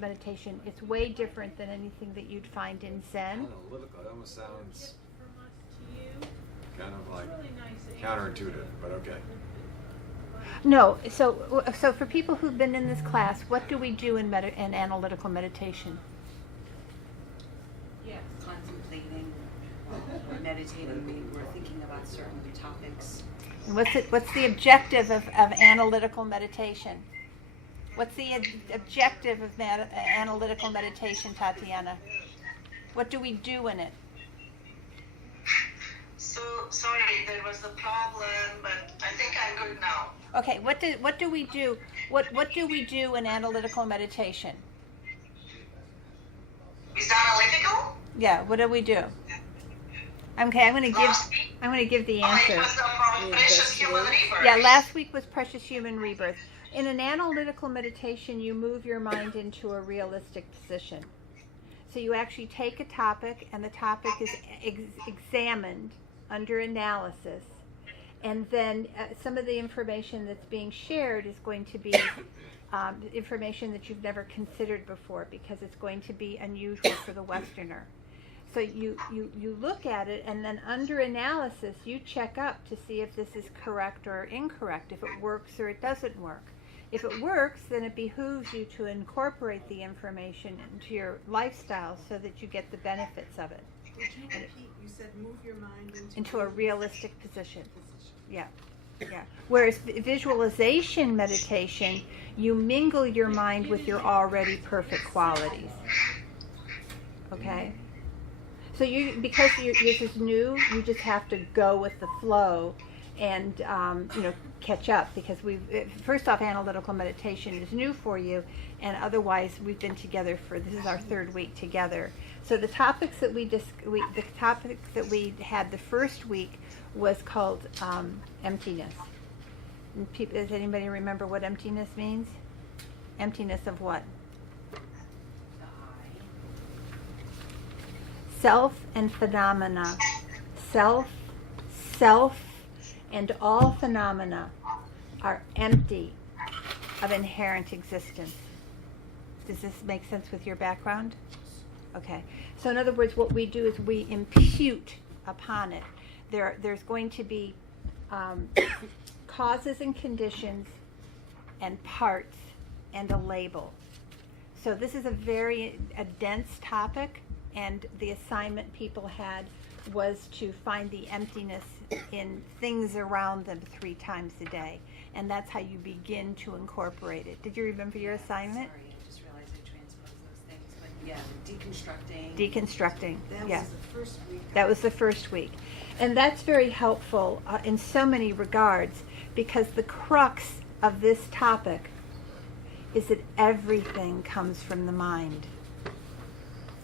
meditation. It's way different than anything that you'd find in Zen. Analytical, that almost sounds kind of like counterintuitive, but okay. No, so for people who've been in this class, what do we do in analytical meditation? Yeah, contemplating, or meditating. We're thinking about certain topics. And what's the objective of analytical meditation? What's the objective of analytical meditation, Tatiana? What do we do in it? So, sorry, there was a problem, but I think I'm good now. Okay, what do we do? What do we do in analytical meditation? Is that analytical? Yeah, what do we do? Okay, I'm going to give the answer. It was about precious human rebirth. Yeah, last week was precious human rebirth. In an analytical meditation, you move your mind into a realistic position. So you actually take a topic, and the topic is examined under analysis. And then some of the information that's being shared is going to be information that you've never considered before, because it's going to be unusual for the Westerner. So you look at it, and then under analysis, you check up to see if this is correct or incorrect, if it works or it doesn't work. If it works, then it behooves you to incorporate the information into your lifestyle so that you get the benefits of it. Would you repeat? You said move your mind into a realistic position. Yeah. Yeah. Whereas visualization meditation, you mingle your mind with your already perfect qualities. Okay? So because this is new, you just have to go with the flow and catch up, because first off, analytical meditation is new for you, and otherwise we've been together this is our third week together. So the topics that we had the first week was called emptiness. And does anybody remember what emptiness means? Emptiness of what? Self and phenomena. Self, and all phenomena are empty of inherent existence. Does this make sense with your background? Okay. So in other words, what we do is we impute upon it. There's going to be causes and conditions and parts and a label. So this is a dense topic, and the assignment people had was to find the emptiness in things around them 3 times a day. And that's how you begin to incorporate it. Did you remember your assignment? Sorry, I just realized I transposed those things. But yeah, deconstructing. Deconstructing. That Yeah. was the first week. That was the first week. And that's very helpful in so many regards, because the crux of this topic is that everything comes from the mind.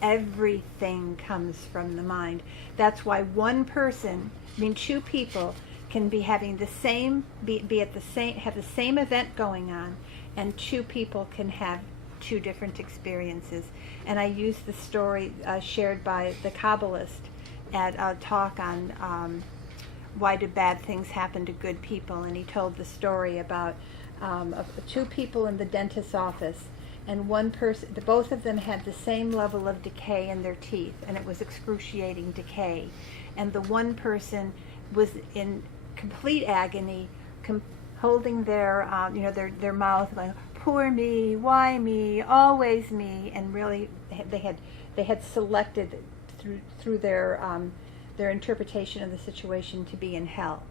Everything comes from the mind. That's why one person, two people, can be having the same, have the same event going on, and 2 people can have 2 different experiences. And I used the story shared by the Kabbalist at a talk on why do bad things happen to good people, and he told the story about 2 people in the dentist's office. And one person, both of them had the same level of decay in their teeth, and it was excruciating decay. And the one person was in complete agony, holding their mouth, like, "Poor me, why me, always me," and really, they had selected through their interpretation of the situation to be in hell.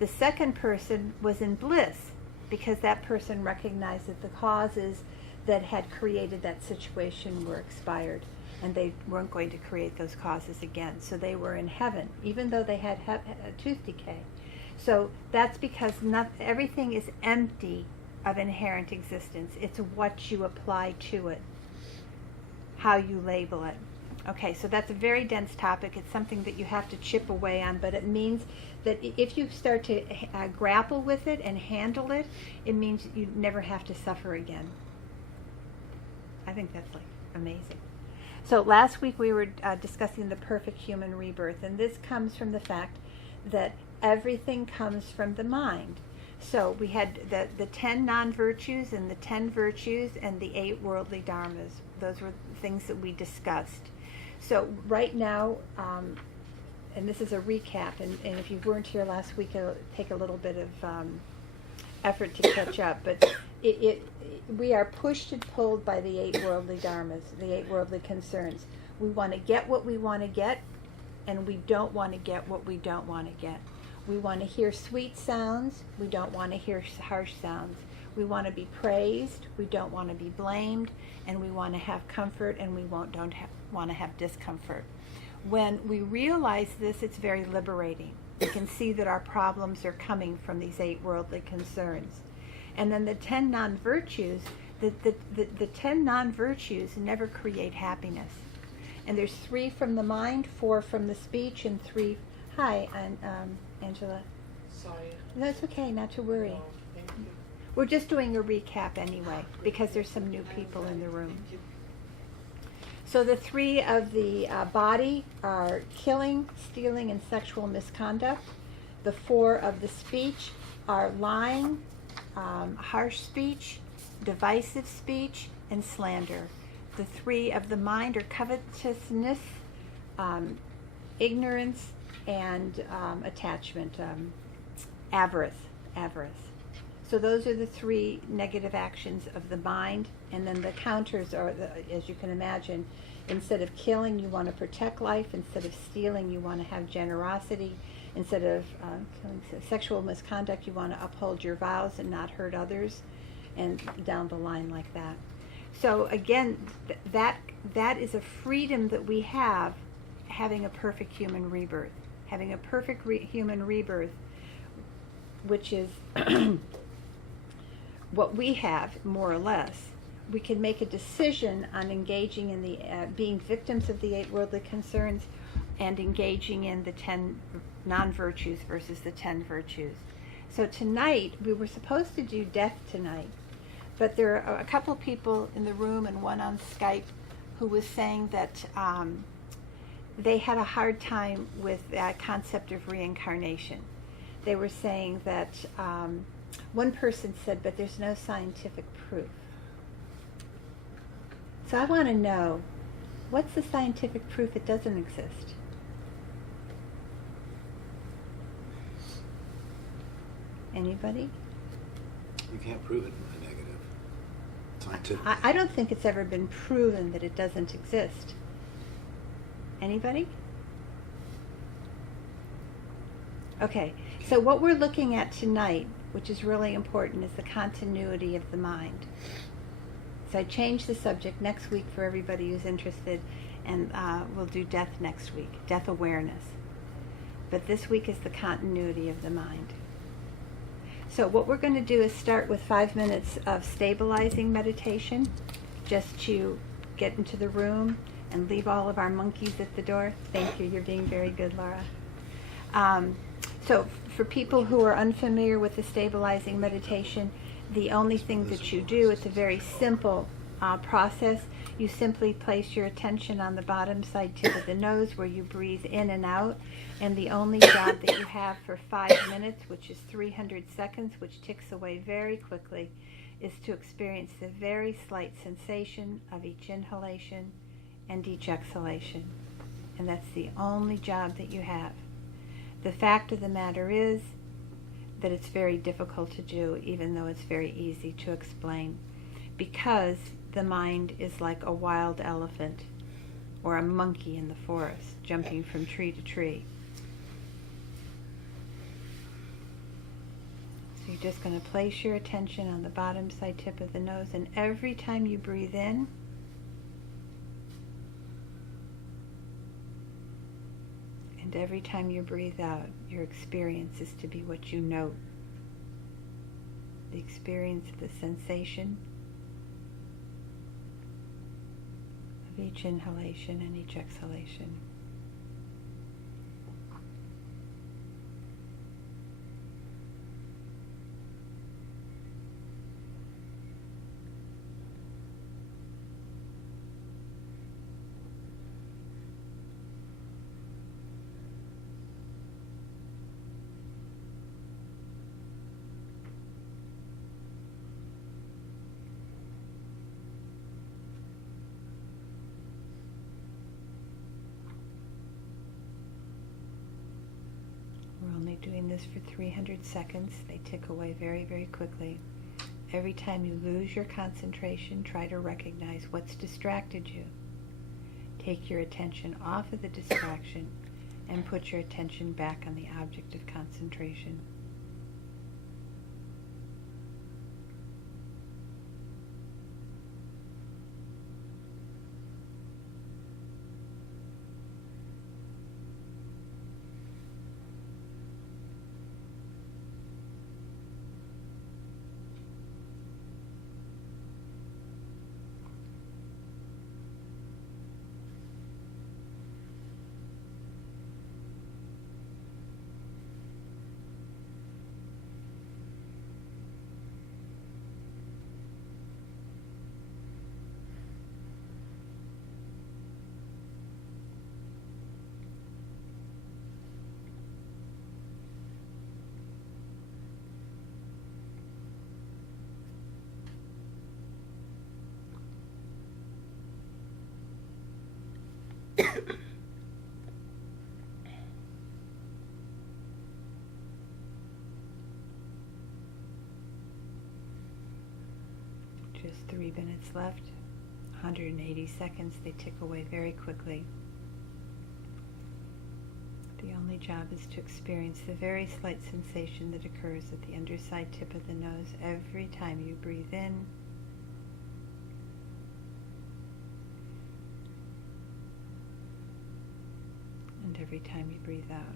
The second person was in bliss, because that person recognized that the causes that had created that situation were expired, and they weren't going to create those causes again. So they were in heaven, even though they had tooth decay. So that's because everything is empty of inherent existence. It's what you apply to it, how you label it. Okay, so that's a very dense topic. It's something that you have to chip away on, but it means that if you start to grapple with it and handle it, it means you never have to suffer again. I think that's amazing. So last week we were discussing the perfect human rebirth, and this comes from the fact that everything comes from the mind. So we had the 10 non-virtues and the 10 virtues and the 8 worldly dharmas. Those were things that we discussed. So right now, and this is a recap, and if you weren't here last week, it'll take a little bit of effort to catch up, but we are pushed and pulled by the 8 worldly dharmas, the 8 worldly concerns. We want to get what we want to get, and we don't want to get what we don't want to get. We want to hear sweet sounds. We don't want to hear harsh sounds. We want to be praised. We don't want to be blamed. And we want to have comfort, and we want to have discomfort. When we realize this, it's very liberating. We can see that our problems are coming from these 8 worldly concerns. And then the 10 non-virtues, the 10 non-virtues never create happiness. And there's 3 from the mind, 4 from the speech, and 3... Hi, Angela. Sorry. No, it's okay, not to worry. No, thank you. We're just doing a recap anyway, because there's some new people in the room. So the 3 of the body are killing, stealing, and sexual misconduct. The 4 of the speech are lying, harsh speech, divisive speech, and slander. The 3 of the mind are covetousness, ignorance, and attachment, avarice. So those are the 3 negative actions of the mind, and then the counters are, as you can imagine, instead of killing, you want to protect life. Instead of stealing, you want to have generosity. Instead of sexual misconduct, you want to uphold your vows and not hurt others, and down the line like that. So again, that is a freedom that we have, having a perfect human rebirth. Having a perfect human rebirth, which is what we have, more or less. We can make a decision on engaging in the being victims of the 8 worldly concerns, and engaging in the 10 non-virtues versus the 10 virtues. So tonight, we were supposed to do death tonight, but there are a couple people in the room and one on Skype who was saying that they had a hard time with that concept of reincarnation. They were saying that one person said, but there's no scientific proof. So I want to know, what's the scientific proof it doesn't exist? Anybody? You can't prove it in the negative. Scientific. I don't think it's ever been proven that it doesn't exist. Anybody? Okay, so what we're looking at tonight, which is really important, is the continuity of the mind. So I changed the subject next week for everybody who's interested, and we'll do death next week, death awareness. But this week is the continuity of the mind. So what we're going to do is start with 5 minutes of stabilizing meditation, just to get into the room and leave all of our monkeys at the door. Thank you, you're being very good, Laura. So for people who are unfamiliar with the stabilizing meditation, the only thing that you do, it's a very simple process. You simply place your attention on the bottom side tip of the nose where you breathe in and out, and the only job that you have for 5 minutes, which is 300 seconds, which ticks away very quickly, is to experience the very slight sensation of each inhalation and each exhalation. And that's the only job that you have. The fact of the matter is that it's very difficult to do, even though it's very easy to explain, because the mind is like a wild elephant or a monkey in the forest, jumping from tree to tree. So you're just going to place your attention on the bottom side tip of the nose, and every time you breathe in, and every time you breathe out, your experience is to be what you note. The experience of the sensation of each inhalation and each exhalation. this for 300 seconds. They tick away very, very quickly. Every time you lose your concentration, try to recognize what's distracted you. Take your attention off of the distraction and put your attention back on the object of concentration. Just 3 minutes left. 180 seconds. They tick away very quickly. The only job is to experience the very slight sensation that occurs at the underside tip of the nose every time you breathe in and every time you breathe out.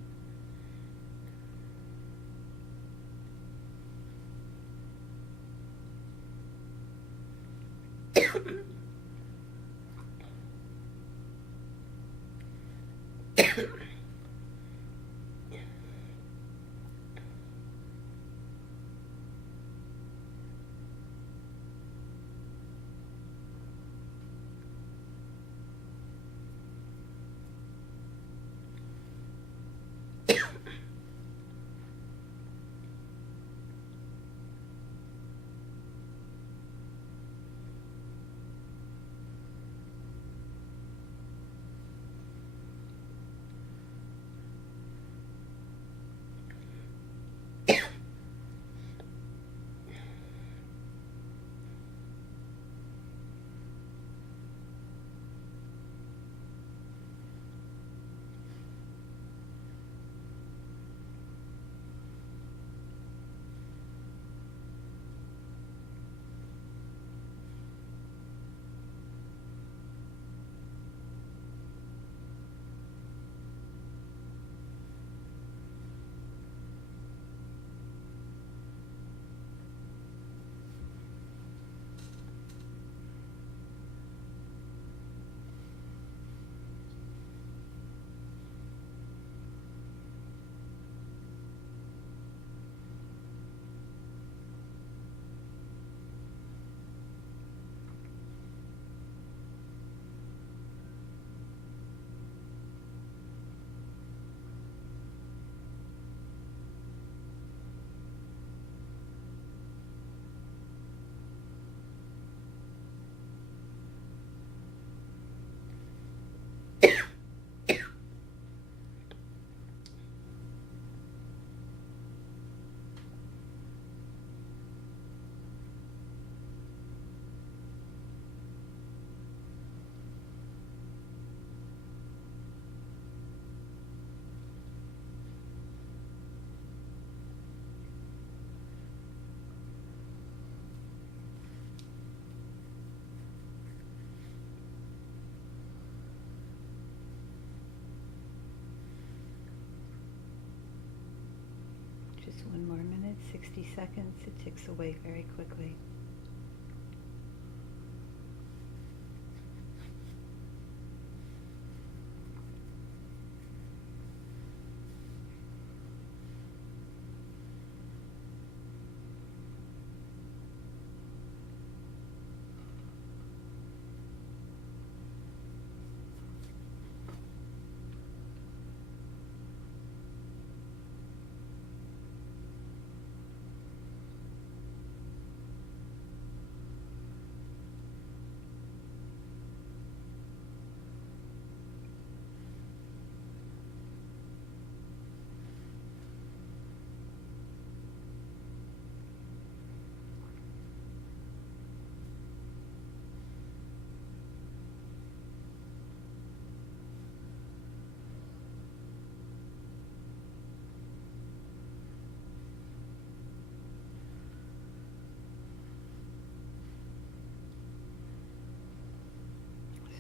Just 1 more minute, 60 seconds. It ticks away very quickly.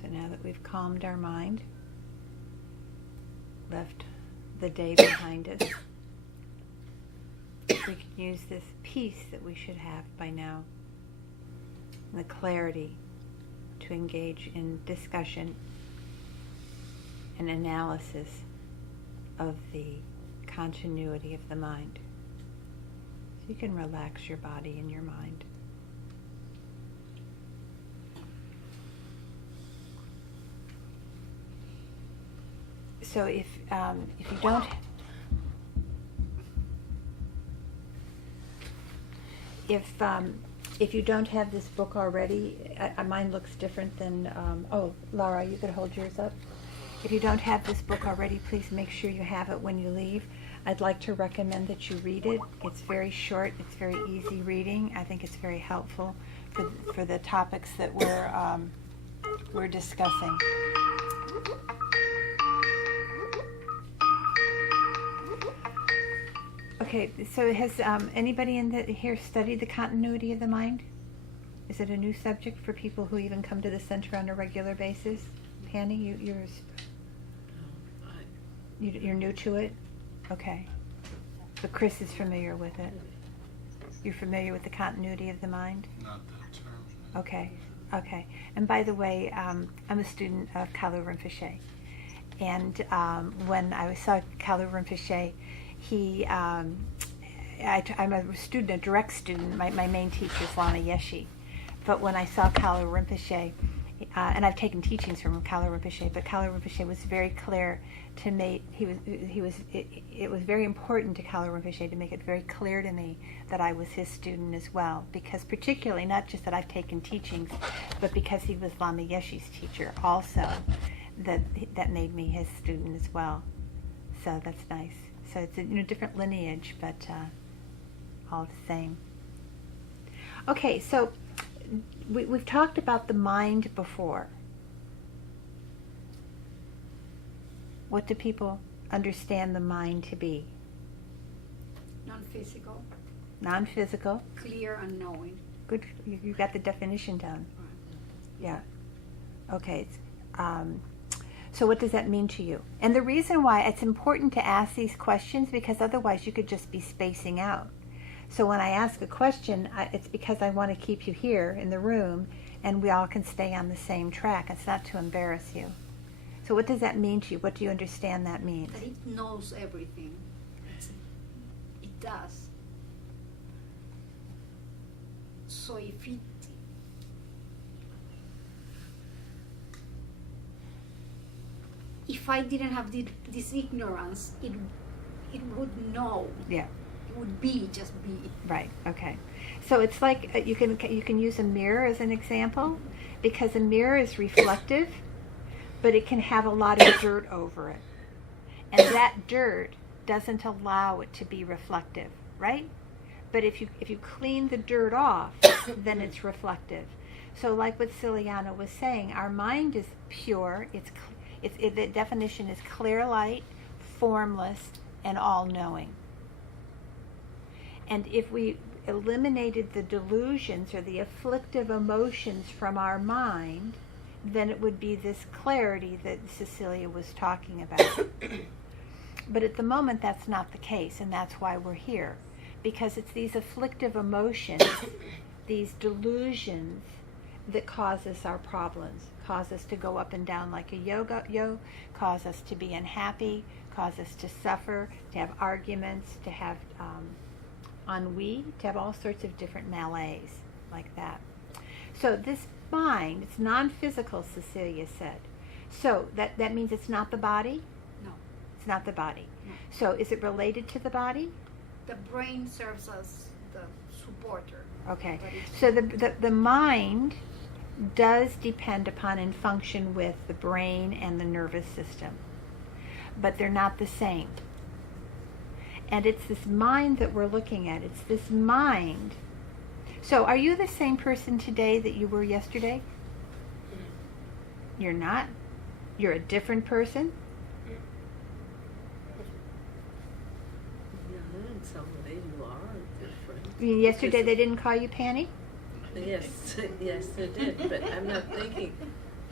So now that we've calmed our mind, left the day behind us, we can use this peace that we should have by now, and the clarity to engage in discussion and analysis of the continuity of the mind. So you can relax your body and your mind. So if you don't if you don't have this book already, mine looks different than oh, Laura, you could hold yours up. If you don't have this book already, please make sure you have it when you leave. I'd like to recommend that you read it. It's very short. It's very easy reading. I think it's very helpful for the topics that we're discussing. Okay, so has anybody here studied the continuity of the mind? Is it a new subject for people who even come to the center on a regular basis? Penny, you're new to it? Okay. But Chris is familiar with it. You're familiar with the continuity of the mind? Not that term. Okay, okay. And by the way, I'm a student of Kalu Rinpoche. And when I saw Kalu Rinpoche, I'm a student, a direct student. My main teacher is Lama Yeshe. But when I saw Kalu Rinpoche, and I've taken teachings from Kalu Rinpoche, but Kalu Rinpoche was very clear to make. It was very important to Kalu Rinpoche to make it very clear to me that I was his student as well, because particularly not just that I've taken teachings, but because he was Lama Yeshe's teacher also, that made me his student as well. So that's nice. So it's a different lineage, but all the same. Okay, so we've talked about the mind before. What do people understand the mind to be? Non-physical, Non-physical. clear and knowing. Good, you got the definition down. Yeah. Okay. So what does that mean to you? And the reason why it's important to ask these questions, because otherwise you could just be spacing out. So when I ask a question, it's because I want to keep you here in the room and we all can stay on the same track. It's not to embarrass you. So what does that mean to you? What do you understand that means? That it knows everything. It does. So if I didn't have this ignorance, it would know. Yeah. It would be just be. Right. Okay. So it's like you can use a mirror as an example, because a mirror is reflective, but it can have a lot of dirt over it, and that dirt doesn't allow it to be reflective, right? But if you clean the dirt off, then it's reflective. So like what Ciliana was saying, our mind is pure. The definition is clear light, formless, and all-knowing. And if we eliminated the delusions or the afflictive emotions from our mind, then it would be this clarity that Cecilia was talking about. But at the moment, that's not the case, and that's why we're here. Because it's these afflictive emotions, these delusions, that cause us our problems, cause us to go up and down like a yo-yo, cause us to be unhappy, cause us to suffer, to have arguments, to have ennui, to have all sorts of different malaise like that. So this mind, it's non-physical, Cecilia said. So that means it's not the body? No. It's not the body. No. So is it related to the body? The brain serves as the supporter. Okay. But it's- So the mind does depend upon and function with the brain and the nervous system, but they're not the same. And it's this mind that we're looking at. It's this mind. So are you the same person today that you were yesterday? You're not? You're a different person? Yeah, in some way you are different. You mean yesterday they didn't call you Penny? Yes, yes they did, but I'm not thinking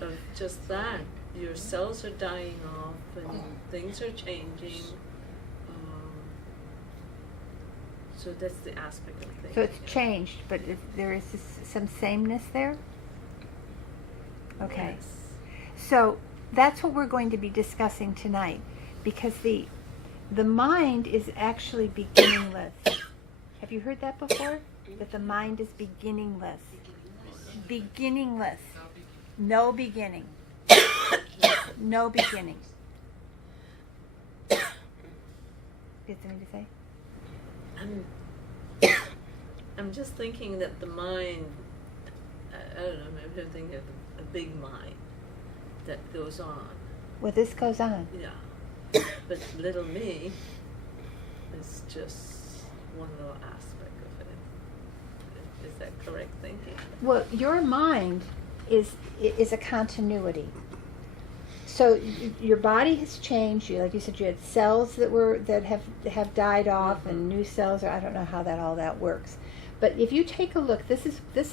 of just that. Your cells are dying off and things are changing. So that's the aspect of things. So it's changed, but there is some sameness there? Okay. Yes. So that's what we're going to be discussing tonight, because the mind is actually beginningless. Have you heard that before? That the mind is beginningless. Beginningless. No beginning. No beginning. You have something to say? I'm just thinking that the mind, I don't know, maybe I'm thinking of a big mind that goes on. Well, this goes on. Yeah. But little me is just one little aspect of it. Is that correct thinking? Well, your mind is a continuity. So your body has changed. You, like you said, you had cells that have died off, and new cells. Or I don't know how all that works. But if you take a look, this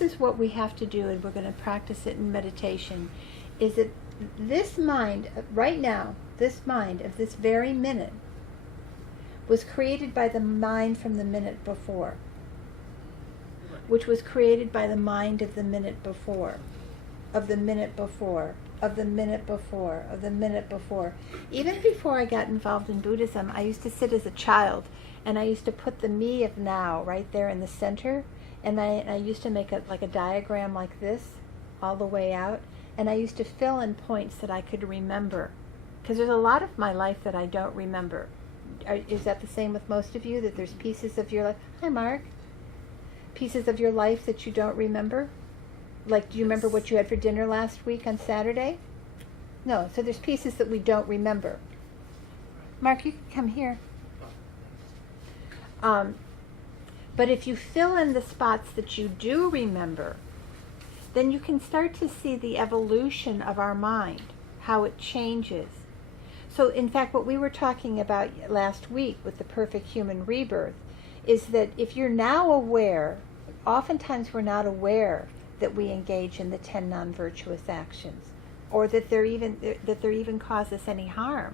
is what we have to do, and we're going to practice it in meditation. Is that this mind right now, this mind of this very minute, was created by the mind from the minute before, which was created by the mind of the minute before, of the minute before, of the minute before, of the minute before. Even before I got involved in Buddhism, I used to sit as a child, and I used to put the me of now right there in the center, and I used to make a diagram like this all the way out, and I used to fill in points that I could remember, because there's a lot of my life that I don't remember. Is that the same with most of you, that there's pieces of your life? Hi, Mark. Pieces of your life that you don't remember? Like, do you remember what you had for dinner last week on Saturday? No, so there's pieces that we don't remember. Mark, you can come here. But if you fill in the spots that you do remember, then you can start to see the evolution of our mind, how it changes. So, in fact, what we were talking about last week with the perfect human rebirth is that if you're now aware, oftentimes we're not aware that we engage in the 10 non-virtuous actions, or that they're even cause us any harm.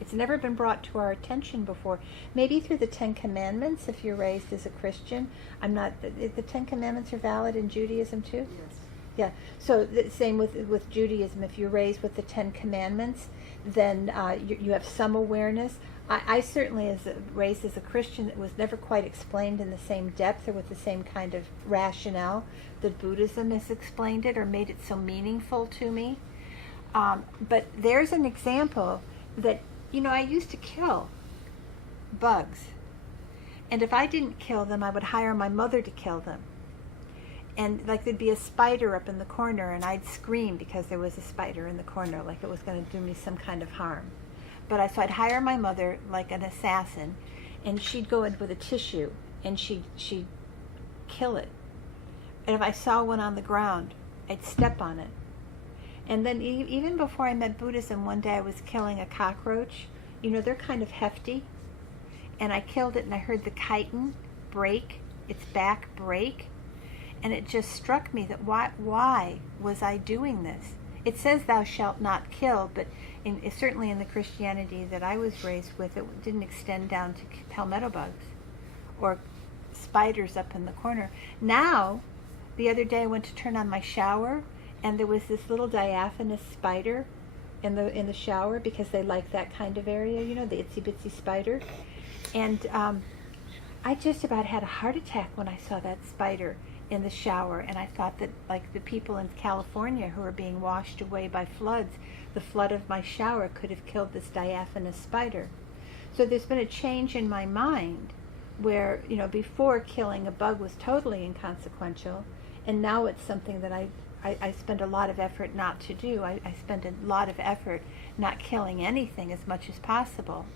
It's never been brought to our attention before. Maybe through the 10 Commandments, if you're raised as a Christian. The 10 Commandments are valid in Judaism too? Yes. Yeah. So the same with Judaism. If you're raised with the 10 Commandments, then you have some awareness. I certainly, raised as a Christian, it was never quite explained in the same depth or with the same kind of rationale that Buddhism has explained it or made it so meaningful to me. But there's an example that, I used to kill bugs. And if I didn't kill them, I would hire my mother to kill them. And there'd be a spider up in the corner, and I'd scream because there was a spider in the corner, like it was going to do me some kind of harm. But so I'd hire my mother like an assassin, and she'd go in with a tissue, and she'd kill it. And if I saw one on the ground, I'd step on it. And then even before I met Buddhism, one day I was killing a cockroach. They're kind of hefty. And I killed it, and I heard the chitin break, its back break. And it just struck me that why was I doing this? It says thou shalt not kill, but certainly in the Christianity that I was raised with, it didn't extend down to palmetto bugs or spiders up in the corner. Now, the other day I went to turn on my shower, and there was this little diaphanous spider in the shower, because they like that kind of area, the itsy bitsy spider. And I just about had a heart attack when I saw that spider in the shower, and I thought that, like the people in California who are being washed away by floods, the flood of my shower could have killed this diaphanous spider. So there's been a change in my mind where, before killing a bug was totally inconsequential, and now it's something that I spend a lot of effort not to do. I spend a lot of effort not killing anything as much as possible.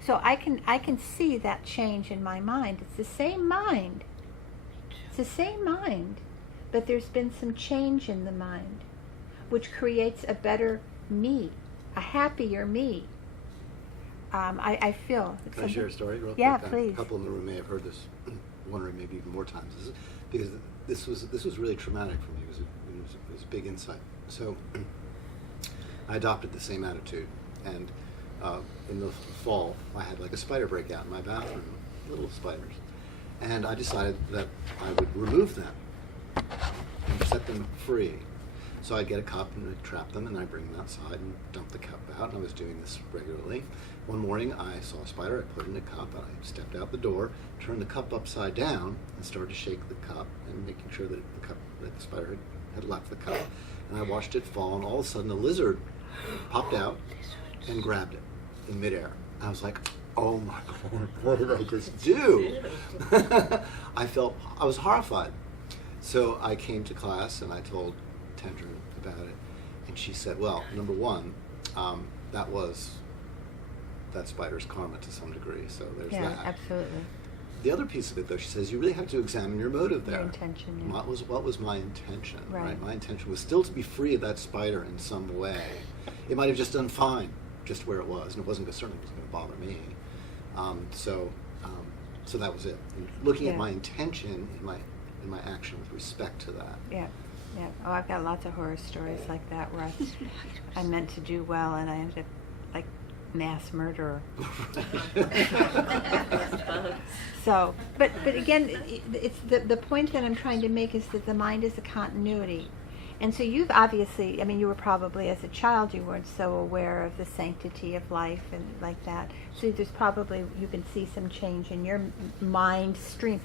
So I can see that change in my mind. It's the same mind. It's the same mind, but there's been some change in the mind, which creates a better me, a happier me. I feel. Can I share a story real quick? Yeah, A please. couple in the room may have heard this, one or maybe even more times. Because this was really traumatic for me. It was a big insight. So I adopted the same attitude. And in the fall, I had like a spider break out in my bathroom, little spiders. And I decided that I would remove them and set them free. So I'd get a cup and I'd trap them and I'd bring them outside and dump the cup out. And I was doing this regularly. One morning I saw a spider, I put it in a cup, and I stepped out the door, turned the cup upside down, and started to shake the cup and making sure that the spider had left the cup. And I watched it fall, and all of a sudden a lizard popped out and grabbed it in midair. I was like, oh my God, what did I just do? I was horrified. So I came to class and I told Tendra about it, and she said, well, number one, that spider's karma to some degree, so there's that. Yeah, absolutely. The other piece of it, though, she says, you really have to examine your motive there. Your intention, yeah. What was my intention, Right. My intention was still to be free of that spider in some way. It might have just done fine, just where it was, and certainly wasn't going to bother me. So that was it. And looking at Yeah. my intention in my action with respect to that. Yeah, yeah. Oh, I've got lots of horror stories like that where I meant to do well and I ended up like mass murderer. So, but again, it's the point that I'm trying to make is that the mind is a continuity. And so you've obviously, I mean, you were probably, as a child, you weren't so aware of the sanctity of life and like that. So there's probably, you can see some change in your mind stream.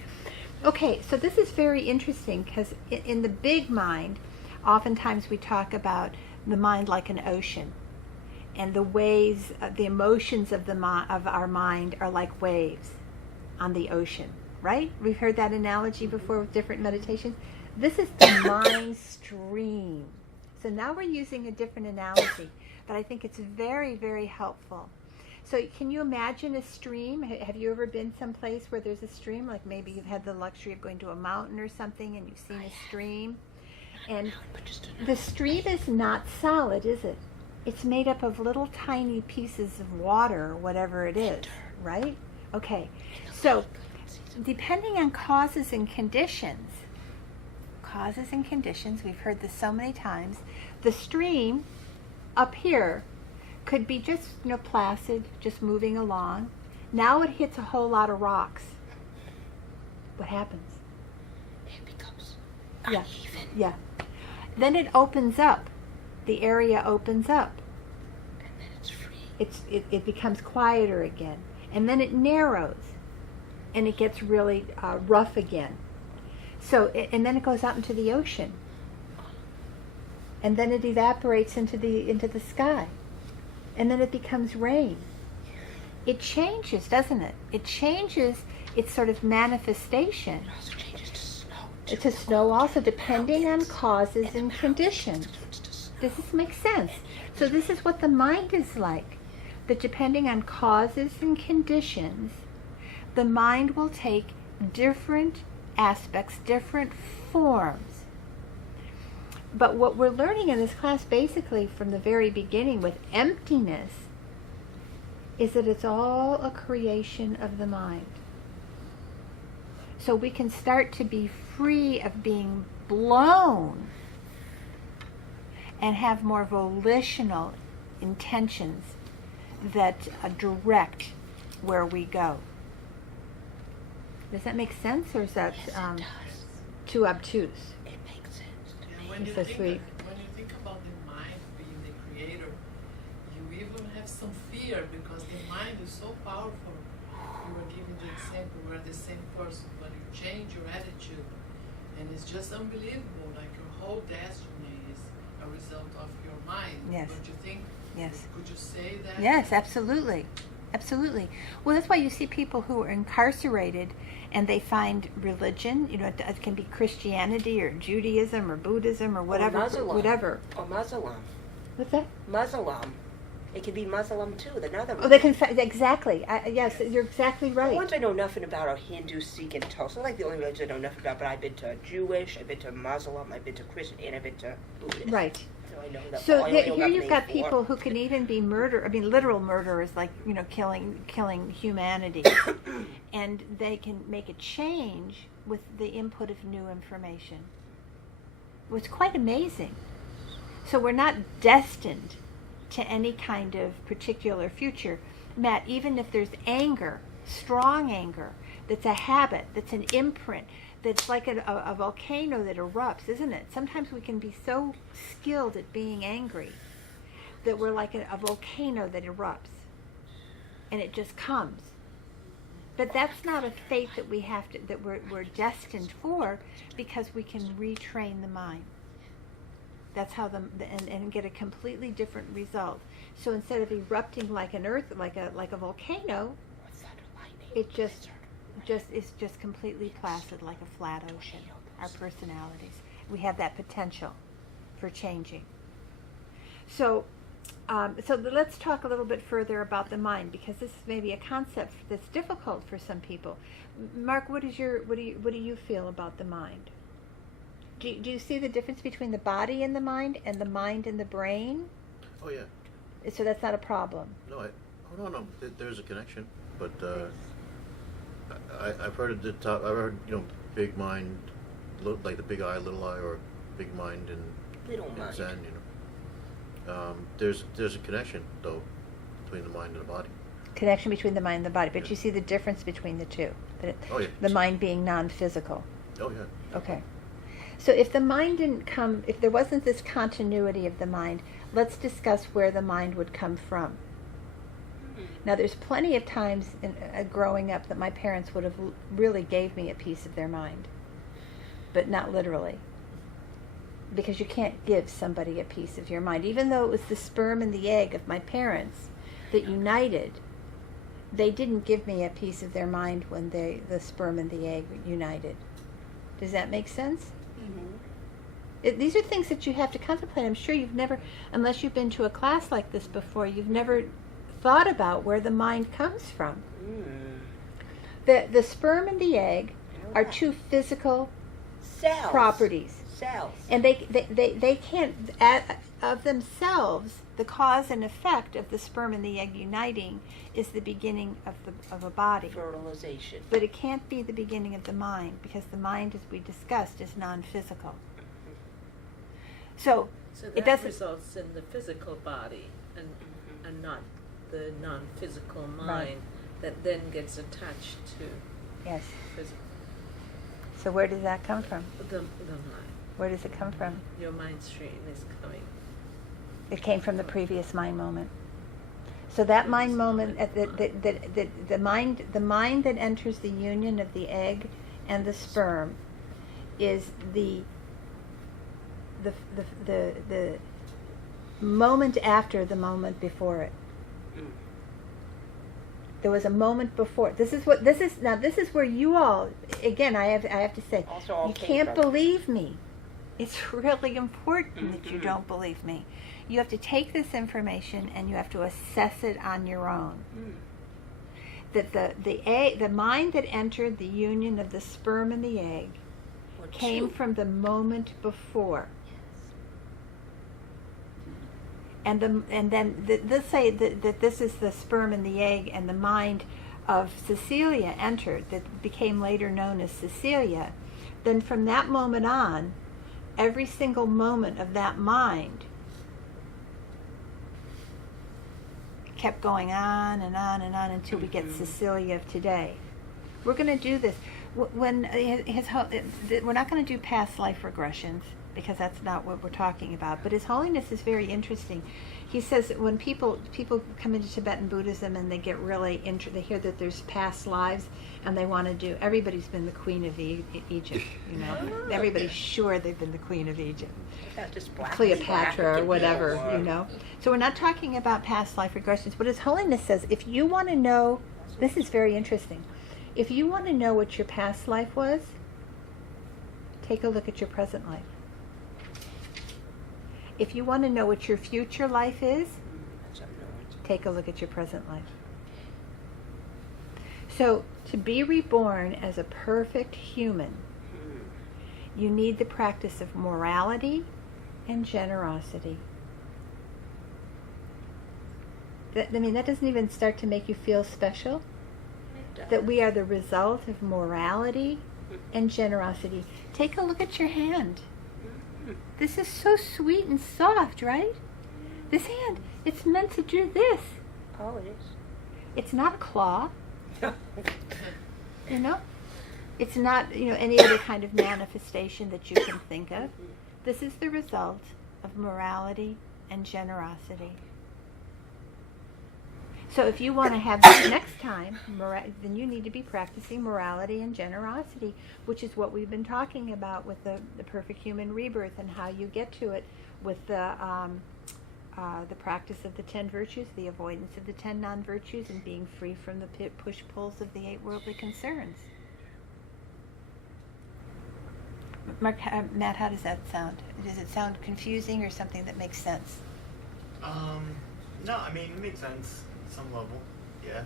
Okay, so this is very interesting because in the big mind, oftentimes we talk about the mind like an ocean. And the waves, the emotions of our mind are like waves on the ocean, right? We've heard that analogy before with different meditations. This is the mind stream. So now we're using a different analogy, but I think it's very, very helpful. So can you imagine a stream? Have you ever been someplace where there's a stream? Like maybe you've had the luxury of going to a mountain or something and you've seen a stream. And the stream is not solid, is it? It's made up of little tiny pieces of water or whatever it is, right? Okay. So depending on causes and conditions, we've heard this so many times, the stream up here could be just, placid, just moving along. Now it hits a whole lot of rocks. What happens? It becomes Yeah. uneven. Yeah. Then it opens up. The area opens up. And then it's free. It becomes quieter again. And then it narrows. And it gets really rough again. So, and then it goes out into the ocean. And then it evaporates into the sky. And then it becomes rain. It changes, doesn't it? It changes its sort of manifestation. It also changes to snow. It's a snow also, depending on causes and conditions. Does this make sense? So this is what the mind is like. That depending on causes and conditions, the mind will take different aspects, different forms. But what we're learning in this class basically from the very beginning with emptiness is that it's all a creation of the mind. So we can start to be free of being blown and have more volitional intentions that direct where we go. Does that make sense, or is that too obtuse? It makes sense to me. When you, So think, sweet. when you think about the mind being the creator, you even have some fear because the mind is so powerful. You were giving the example, we're the same person, but you change your attitude, and it's just unbelievable. Like your whole destiny is a result of your mind. Yes. Don't you think? Yes. Could you say that? Yes, absolutely. Absolutely. Well, that's why you see people who are incarcerated and they find religion, it can be Christianity or Judaism or Buddhism or whatever. Muslim. Whatever. Or Muslim. What's that? Muslim. It could be Muslim too, another one. Oh, they can, exactly. Yes, you're exactly The right. ones I know nothing about are Hindu, Sikh, and Tulsa. Like the only religion I know nothing about, but I've been to Jewish, I've been to Muslim, I've been to Christian, and I've been to Buddhist. Right. So I know that. So I only know here about you've the got main people four. who can even be literal murderers, like, killing humanity. And they can make a change with the input of new information. It's quite amazing. So we're not destined to any kind of particular future. Matt, even if there's anger, strong anger, that's a habit, that's an imprint, that's like a volcano that erupts, isn't it? Sometimes we can be so skilled at being angry that we're like a volcano that erupts, and it just comes. But that's not a fate that we have to, that we're destined for, because we can retrain the mind. That's how and get a completely different result. So instead of erupting like an earth, like a volcano, it is just completely placid, like a flat ocean. Our personalities, we have that potential for changing. So let's talk a little bit further about the mind, because this is maybe a concept that's difficult for some people. Mark, what do you feel about the mind? Do you see the difference between the body and the mind and the brain? Oh yeah. So that's not a problem. No, no. There's a connection, but I've heard at the top. I've heard big mind, like the big eye, little eye, or big mind and Little mind. Zen. There's a connection though between the mind and the body. Connection between the mind and the body, but you see the difference between the two. Oh yeah. The mind being non-physical. Oh yeah. Okay. So if the mind didn't come, if there wasn't this continuity of the mind, let's discuss where the mind would come from. Now, there's plenty of times growing up that my parents would have really gave me a piece of their mind, but not literally. Because you can't give somebody a piece of your mind. Even though it was the sperm and the egg of my parents that united, they didn't give me a piece of their mind when the sperm and the egg united. Does that make sense? These are things that you have to contemplate. I'm sure you've never, unless you've been to a class like this before, you've never thought about where the mind comes from. The sperm and the egg are two physical Cells. properties. Cells. And they can't, of themselves, the cause and effect of the sperm and the egg uniting is the beginning of a body. Fertilization. But it can't be the beginning of the mind, because the mind, as we discussed, is non-physical. So that it doesn't results in the physical body and not the non-physical mind Right. that then gets attached to Yes. physical. So where does that come from? The mind. Where does it come from? Your mind stream is coming. It came from the previous mind moment. So that mind moment, the mind that enters the union of the egg and the sperm is the moment after the moment before it. There was a moment before. This is where you all, again, I have to say, Also all you came can't from. believe me. It's really important that you don't believe me. You have to take this information and you have to assess it on your own. That the mind that entered the union of the sperm and the egg came from the moment before. And then let's say that this is the sperm and the egg, and the mind of Cecilia entered, that became later known as Cecilia. Then from that moment on, every single moment of that mind kept going on and on and on until we get Cecilia of today. We're going to do this. We're not going to do past life regressions, because that's not what we're talking about. But His Holiness is very interesting. He says that when people come into Tibetan Buddhism and they get really they hear that there's past lives, and they want to do. Everybody's been the queen of Egypt, Everybody's sure they've been the queen of Egypt, Just black Cleopatra or whatever, or- So we're not talking about past life regressions. But His Holiness says, if you want to know, this is very interesting. If you want to know what your past life was, take a look at your present life. If you want to know what your future life is, take a look at your present life. So, to be reborn as a perfect human, you need the practice of morality and generosity. That doesn't even start to make you feel special? That we are the result of morality and generosity. Take a look at your hand. This is so sweet and soft, right? This hand, it's meant to do this. Oh, it It's not a claw, is. you know? It's not, any other kind of manifestation that you can think of. This is the result of morality and generosity. So if you want to have this next time, then you need to be practicing morality and generosity, which is what we've been talking about with the perfect human rebirth and how you get to it with the practice of the 10 virtues, the avoidance of the 10 non-virtues, and being free from the push-pulls of the 8 worldly concerns. Matt, how does that sound? Does it sound confusing or something that makes sense? No, I mean, it makes sense at some level, yeah.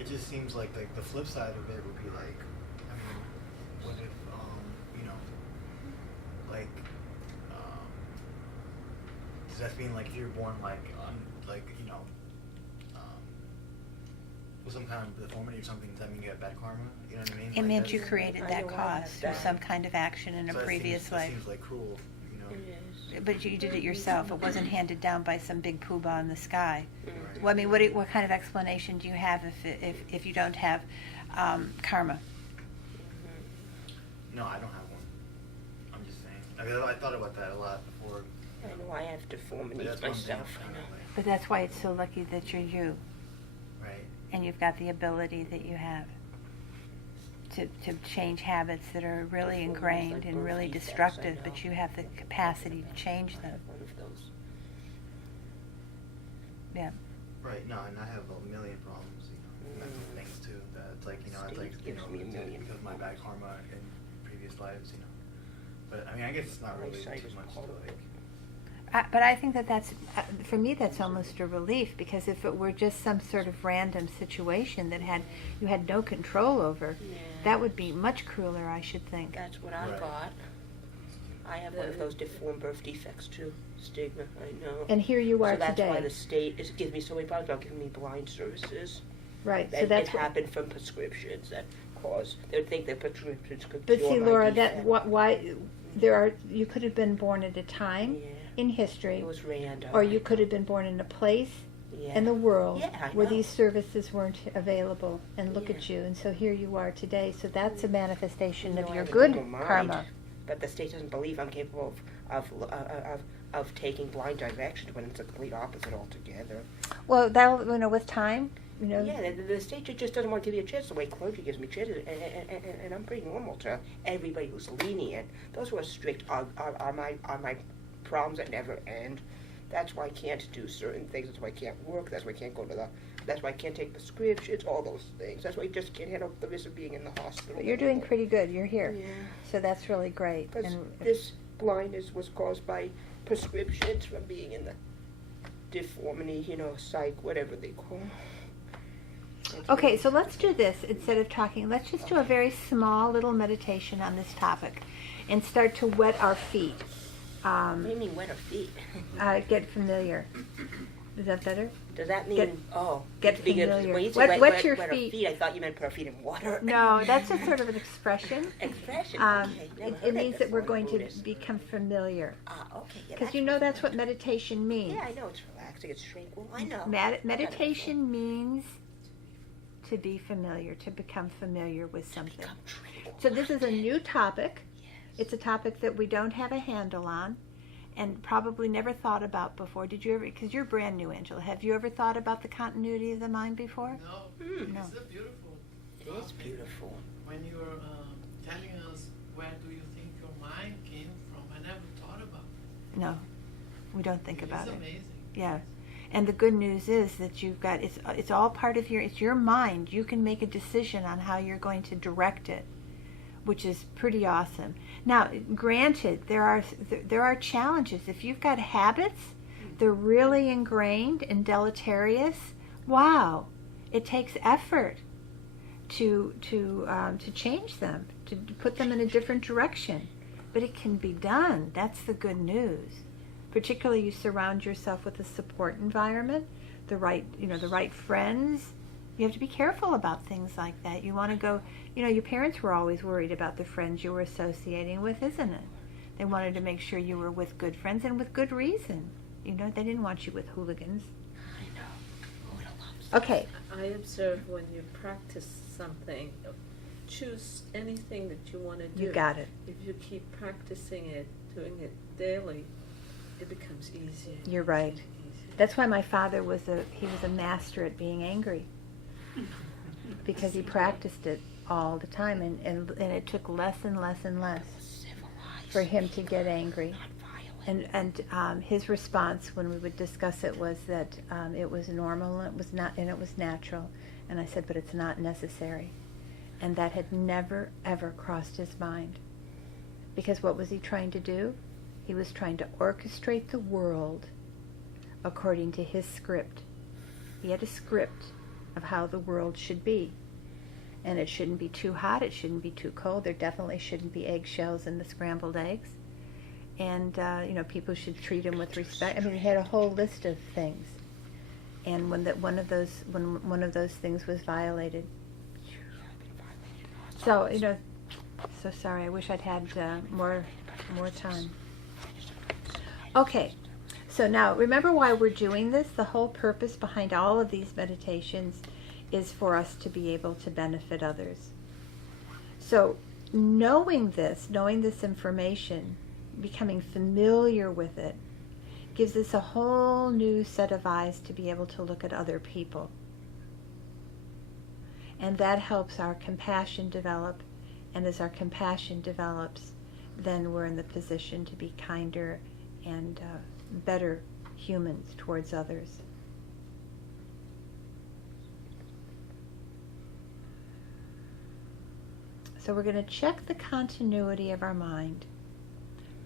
It just seems like the flip side of it would be like, I mean, what if, does that mean like if you're born with some kind of deformity or something, does that mean you have bad karma? You know what I mean? It Like, meant you that's- created I that don't wanna cause have through that. some kind of action in a so that previous seems, life. That seems like cruel, you know. It is. But you did it yourself. It wasn't handed down by some big poobah in the sky. Mhm. Well, I mean, what kind of explanation do you have if you don't have karma? No, I don't have one. I'm just saying. I mean, I thought about that a lot before. I know I have But deformities that's one thing, myself. I know. But that's why it's so lucky that you're you, Right. and you've got the ability that you have to change habits that are really Deformities ingrained like and birth really defects, destructive, I but know. you have the capacity to change I them. have one of those. Yeah. Right. No, and I have a million problems, mental things too. That it's like, it's State like, gives me a million because of my bad karma in previous lives, But I mean, I guess it's not My really sight too is much to horrible. like. But I think that's for me, that's almost a relief, because if it were just some sort of random situation that you had no control over, Yeah. that would be much crueler, I should think. That's what I Right. got. I have one of those deformed birth defects too. Stigma, I know. And here you are so that's today. why the state gives me so many problems about giving me blind services. Right. So And that's it happened from prescriptions that cause they would think that prescriptions could But cure see, my Laura, defect. why you could have been born at a time Yeah. in history, It was random. or you could have been born in a place Yeah. in the world Yeah, I where know. these services weren't available. And look Yeah. at you, and so here you are today. So that's a manifestation You of know, I your have a good double mind, karma. But the state doesn't believe I'm capable of taking blind directions when it's the complete opposite altogether. Well, that'll with time, Yeah, the state just doesn't want to give you a chance the way clergy gives me chances, and I'm pretty normal to everybody who's lenient. Those who are strict are my problems that never end. That's why I can't do certain things. That's why I can't work. That's why I can't go to that's why I can't take prescriptions. All those things. That's why I just can't handle the risk of being in the hospital. You're doing pretty good. You're here. Yeah. So that's really great. Because And this blindness was caused by prescriptions from being in the deformity, psych, whatever they call. okay, so let's do this instead of talking. Let's just do a very small little meditation on this topic, and start to wet our feet. What do you mean wet our feet? Get familiar. Is that better? Does that mean, Get because familiar. when you said Wet your our feet. feet, I thought you meant put our feet in water. No, that's a sort of an expression. Expression. Um, Okay, never it heard means that we're going to Buddhist. become familiar. Okay. Yeah, Because that's what meditation means. Yeah, I know it's relaxing. It's tranquil. I know. Meditation means to be familiar, to become familiar with something. Become tranquil. So this is a new topic. It's a topic that we don't have a handle on, and probably never thought about before. Did you ever? Because you're brand new, Angela. Have you ever thought about the continuity of the mind before? No, No. it's a beautiful. It is beautiful. When you're telling us where do you think your mind came from, I never thought about it. No, we don't think about It's it. amazing. Yeah. And the good news is that you've got it's all part of it's your mind. You can make a decision on how you're going to direct it, which is pretty awesome. Now, granted, there are challenges. If you've got habits, they're really ingrained and deleterious. Wow, it takes effort to change them, to put them in a different direction. But it can be done. That's the good news. Particularly, you surround yourself with a support environment, the right friends. You have to be careful about things like that. You want to go, your parents were always worried about the friends you were associating with, isn't it? They wanted to make sure you were with good friends, and with good reason. You know, they didn't want you with hooligans. I know. Okay. I observe when you practice something, choose anything that you want to do. You got it. If you keep practicing it, doing it daily, it becomes easier. You're right. Easier. That's why my father was a master at being angry, because he practiced it all the time, and it took less and less and less for him to get angry. And his response when we would discuss it was that it was normal, and it was natural. And I said, but it's not necessary. And that had never ever crossed his mind, because what was he trying to do? He was trying to orchestrate the world according to his script. He had a script of how the world should be. And it shouldn't be too hot, it shouldn't be too cold, there definitely shouldn't be eggshells in the scrambled eggs. And, people should treat him with respect. I mean, he had a whole list of things. And when one of those things was violated. So, so sorry, I wish I'd had more time. Okay. So now, remember why we're doing this? The whole purpose behind all of these meditations is for us to be able to benefit others. So knowing this information, becoming familiar with it, gives us a whole new set of eyes to be able to look at other people. And that helps our compassion develop. And as our compassion develops, then we're in the position to be kinder and better humans towards others. So we're going to check the continuity of our mind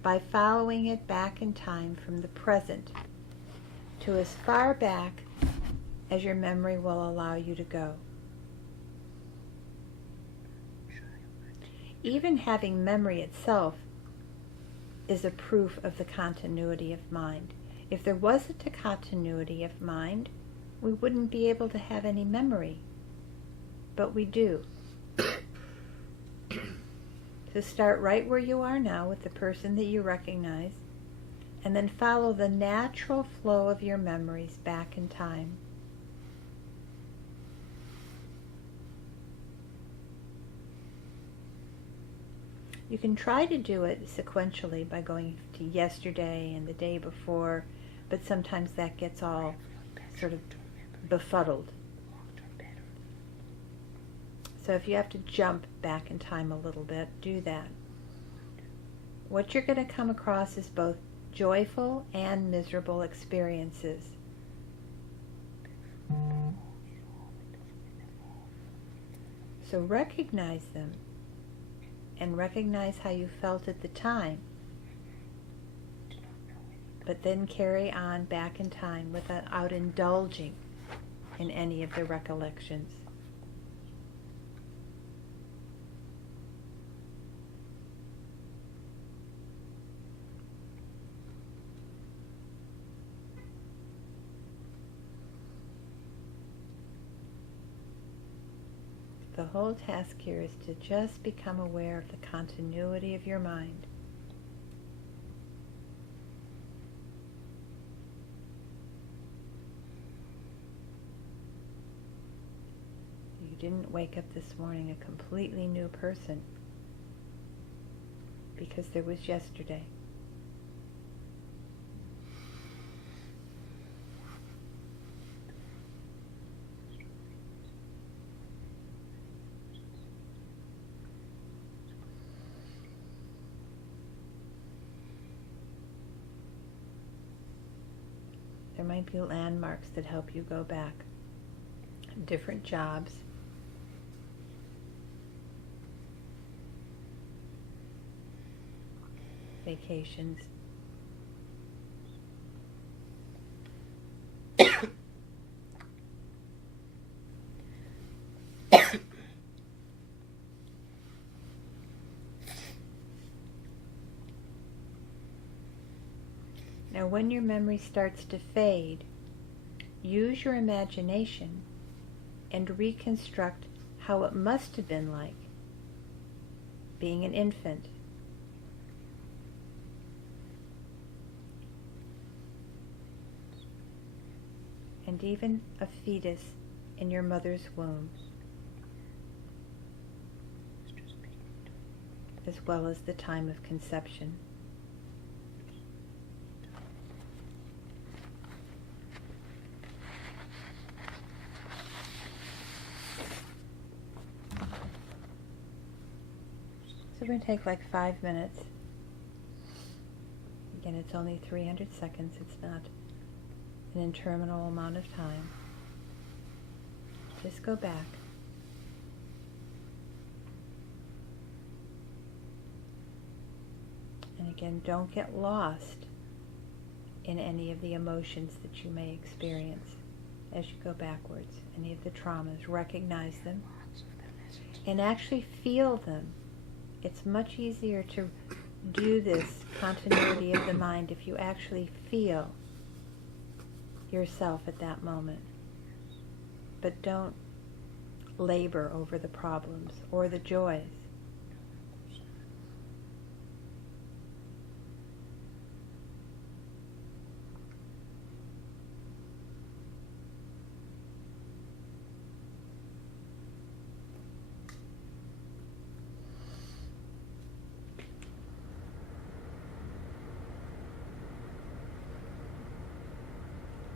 by following it back in time from the present to as far back as your memory will allow you to go. Even having memory itself is a proof of the continuity of mind. If there wasn't a continuity of mind, we wouldn't be able to have any memory. But we do. So start right where you are now with the person that you recognize, and then follow the natural flow of your memories back in time. You can try to do it sequentially by going to yesterday and the day before, but sometimes that gets all sort of befuddled. So if you have to jump back in time a little bit, do that. What you're going to come across is both joyful and miserable experiences. So recognize them. And recognize how you felt at the time, but then carry on back in time without indulging in any of the recollections. The whole task here is to just become aware of the continuity of your mind. You didn't wake up this morning a completely new person because there was yesterday. There might be landmarks that help you go back. Different jobs. Vacations. Now, when your memory starts to fade, use your imagination and reconstruct how it must have been like being an infant. and even a fetus in your mother's womb, as well as the time of conception. So we're going to take like 5 minutes. Again, it's only 300 seconds. It's not an interminable amount of time. Just go back. And again, don't get lost in any of the emotions that you may experience as you go backwards. Any of the traumas, recognize them and actually feel them. It's much easier to do this continuity of the mind if you actually feel yourself at that moment. But don't labor over the problems or the joys.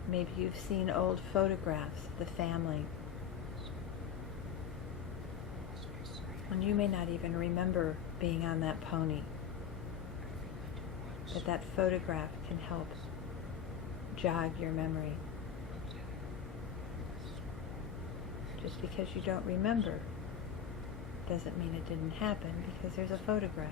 Maybe you've seen old photographs of the family. And you may not even remember being on that pony. But that photograph can help jog your memory. Just because you don't remember doesn't mean it didn't happen, because there's a photograph.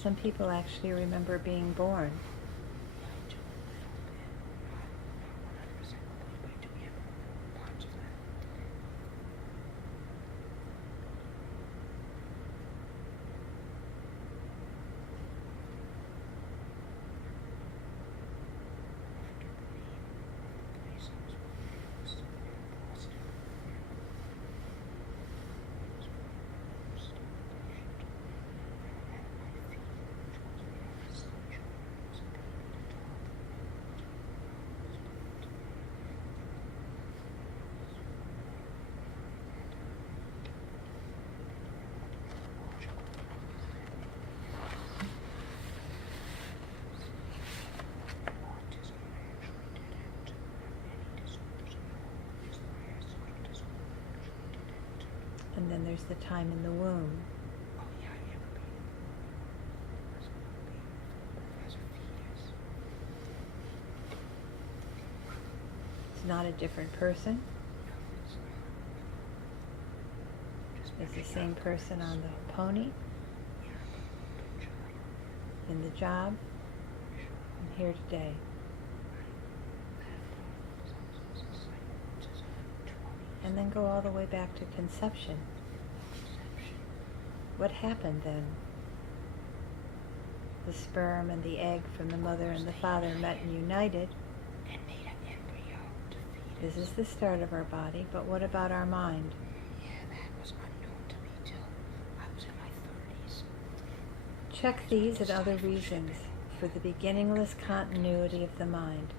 Some people actually remember being born. And then there's the time in the womb. It's not a different person. It's the same person on the pony, in the job, and here today. And then go all the way back to conception. What happened then? The sperm and the egg from the mother and the father met and united. This is the start of our body, but what about our mind? Check these and other reasons for the beginningless continuity of the mind.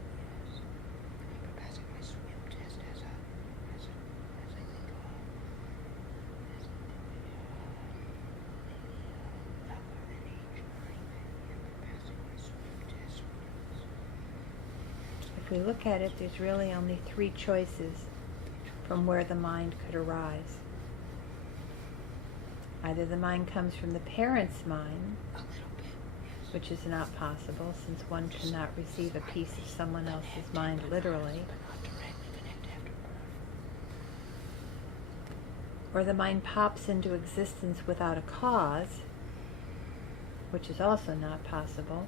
If we look at it, there's really only 3 choices from where the mind could arise. Either the mind comes from the parent's mind, which is not possible since one cannot receive a piece of someone else's mind literally. Or the mind pops into existence without a cause, which is also not possible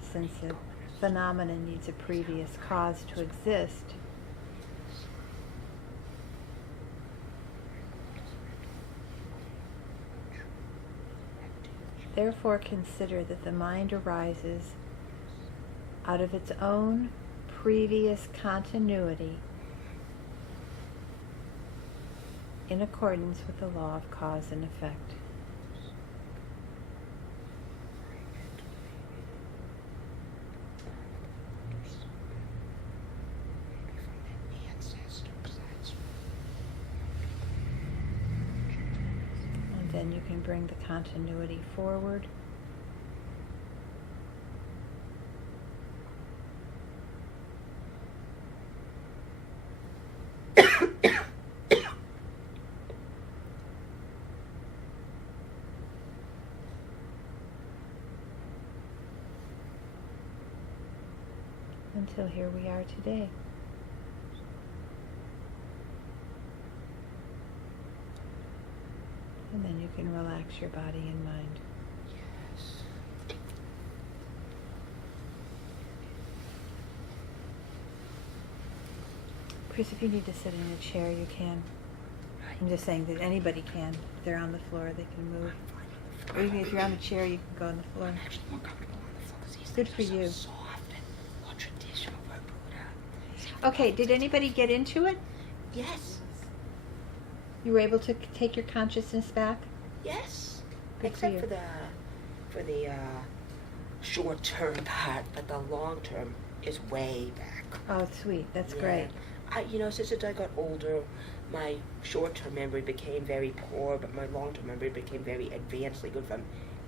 since a phenomenon needs a previous cause to exist. Therefore, consider that the mind arises out of its own previous continuity in accordance with the law of cause and effect. Then you can bring the continuity forward. Until here we are today. And then you can relax your body and mind. Yes. Chris, if you need to sit in a chair, you can. I'm just saying that anybody can. If they're on the floor, they can move. Or even if you're on a chair, you can go on the floor. I'm actually more comfortable on the floor because these Good things for are you. so soft and more traditional for Buddha. Okay, did anybody get into it? Yes. You were able to take your consciousness back? Yes. Good Except for for the short-term part, but the long-term is way back. Oh, sweet. That's Yeah. great. Since I got older, my short-term memory became very poor, but my long-term memory became very advanced, like from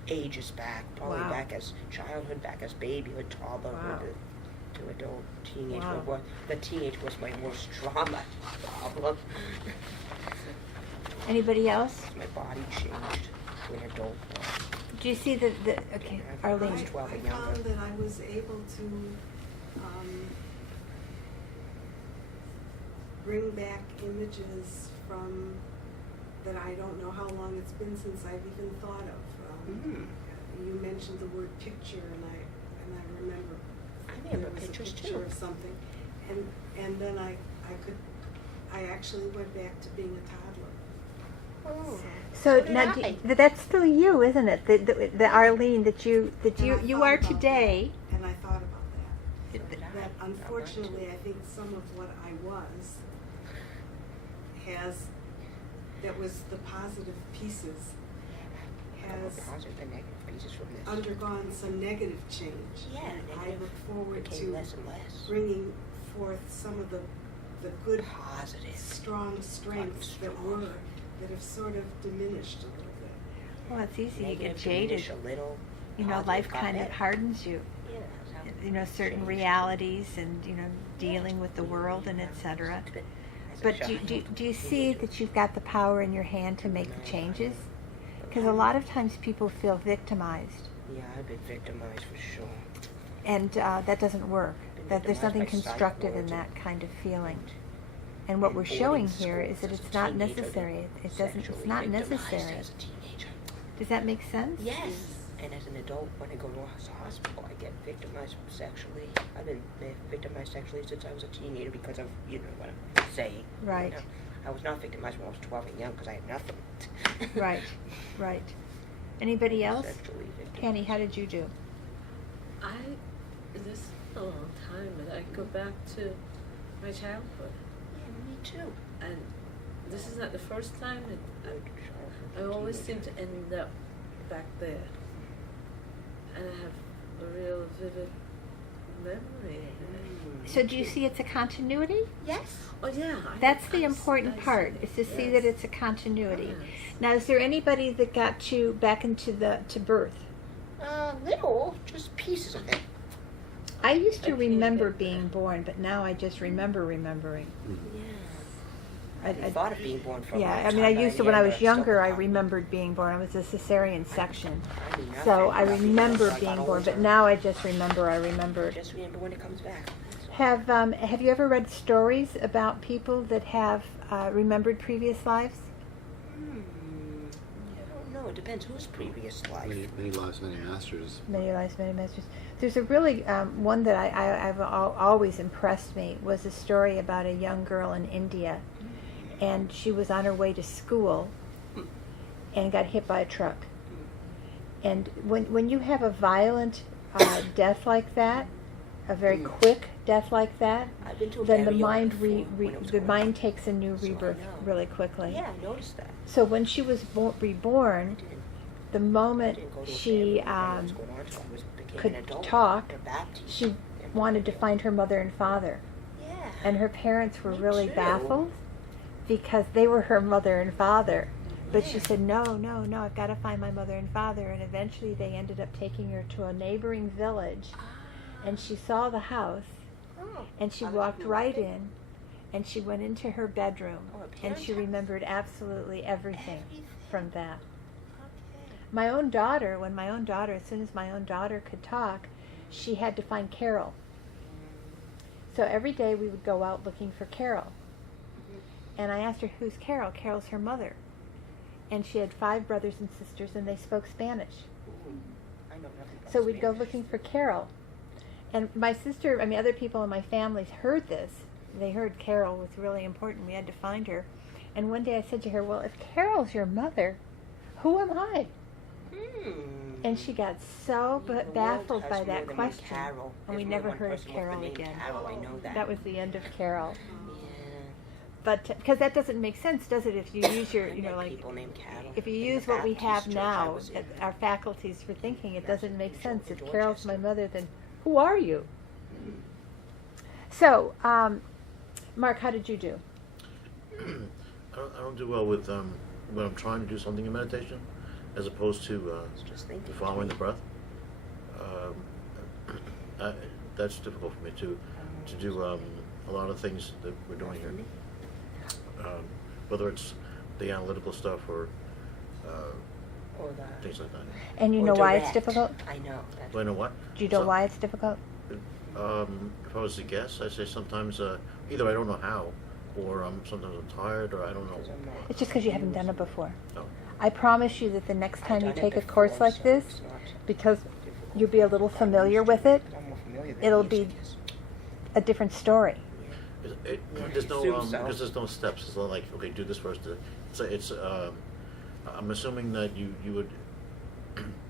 ages back, probably Wow. back as childhood, back as babyhood, toddlerhood, Wow. to adult, teenage. Wow. The teenage was my worst trauma problem. Anybody else? My body changed to an adult. Do you see okay, I was Arlene. 12 and I found younger. that I was able to bring back images from that I don't know how long it's been since I've even thought of. You mentioned the word picture, and I remember. I remember there was pictures a picture too. of something, and then I actually went back to being a toddler. Oh. So did now, I. that's still you, isn't it? The Arlene that you And I you thought are about today. that, and I thought about that. So did I. That unfortunately, I think some of what I was that was the positive pieces, has Positive and negative pieces from this. undergone some negative change. Yeah, And I negative look forward became to less and less. bringing forth some of the good, Positive. strong strengths that have sort of diminished a little bit. Well, it's easy. You get Negative jaded. diminish a little. You know, positive life got kind of better. hardens you. Yeah, that's how You know, certain change. realities and dealing with the world and etc. But do you see that you've got the power in your hand to make the changes? Because a lot of times people feel victimized, Yeah, I've been victimized for sure. and that doesn't work. Been That there's victimized nothing by psych constructive in wards that and- kind of feeling. And what and we're showing boarding here is that schools it's as a not teenager, necessary. then It doesn't. It's sexually not victimized necessary. As a teenager. Does that make sense? Yes. And as an adult, when I go to a hospital, I get victimized sexually. I've been victimized sexually since I was a teenager because of, what I'm saying. Right. I was not victimized when I was 12 and young because I had nothing. Right. Right. Anybody else? Sexually victimized. Penny, how did you do? This is a long time, but I go back to my childhood. Yeah, me too. And this is not the first time. I always seem to end up back there. And I have a real vivid memory of it. So do you see it's a continuity? Yes. Oh yeah. That's the important part, is to see that it's a continuity. Yes. Now, is there anybody that got you back into to birth? Little, just pieces of it. I used to I can't remember get being that. born, but now I just remember remembering. I thought of being born for a Yeah, long I time, mean, I but used to, in when the I end, was still younger, I forgot. remembered being born. I was a cesarean section. I knew So nothing, I nothing remember until I being got born, but older. now I just remembered. Just remember when it comes back. Have you ever read stories about people that have remembered previous lives? I don't know. It depends whose previous life. Many lives, many masters. Many lives, many masters. There's a really one that I've always impressed me, was a story about a young girl in India, and she was on her way to school and got hit by a truck. And when you have a violent death like that, a very quick death like that, I've been to a then the burial mind before when it was the going mind on. takes a new So I rebirth know. really quickly. Yeah, I noticed that. So when she was reborn, the I moment didn't go to a she burial when it was going on, so I became could an adult. talk, Or baptized. she wanted to find her mother and father. Yeah. And her parents were Me really too. baffled because they were her mother and father. But she Yeah. said, no, I've got to find my mother and father. And eventually they ended up taking her to a neighboring village. And she saw the house, Oh. and she Oh, that's walked cool. right in, and she went into her bedroom, Oh, her and parents' she house? remembered absolutely everything Everything. from that. Okay. My own daughter, as soon as my own daughter could talk, she had to find Carol. So every day we would go out looking for Carol. And I asked her, who's Carol? Carol's her mother. And she had 5 brothers and sisters, and they spoke Spanish. Ooh, I know nothing about So we'd go Spanish. looking for Carol. And my sister, other people in my family heard this. They heard Carol was really important. We had to find her. And one day I said to her, well, if Carol's your mother, who am I? And she got so The world baffled has by more that than one question. Carol. And we There's more never than one heard of person with the Carol name again. Carol, I know that. That was the end of Carol. Yeah. But because that doesn't make sense, does it? If you use your, I met like, people named Carol. if you in the use what we Baptist have church I now, was in. our faculties for thinking, it doesn't make sense. If Dorchester. Carol's my mother, then who are you? So, Mark, how did you do? I don't do well with when I'm trying to do something in meditation, as opposed to Just thinking. following the breath. That's difficult for me to do a lot of things that we're doing here. Whether it's the analytical stuff or Or the, things like that. And you or know why it's direct. difficult? I know. That's Do I know what? Do you know So- why it's difficult? If I was to guess, I say sometimes either I don't know how, or sometimes I'm tired, or I don't know. because I'm not It's just because you haven't done it before. No. I promise you that the next I've time you done it take a before, course like so this, it's not because difficult. you'll be a little familiar with it, I'm more familiar than it'll he be is, I guess. a different story. There's no assume so. because there's no steps. It's not like, okay, do this first. It's I'm assuming that you would.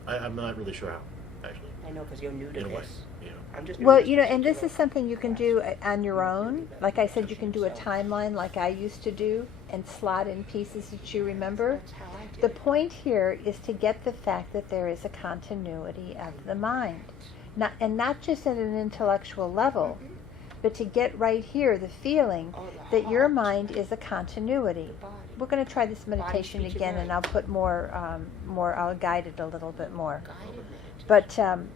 I'm not really sure how, actually. I know because you're new to In a way, this. you know. I'm just new Well, to you know, and this particular is something you can do on your own. Like I said, you can do a So- timeline like I used to do and slot in pieces that you remember. That's how I did The it. point here is to get the fact that there is a continuity of the mind. Not just at an intellectual level, but to get right here the feeling Oh, the that your heart. mind is a continuity. The body. We're going to try this meditation speech, and again, and mind. I'll put more, I'll guide it a little bit more. Guided meditation.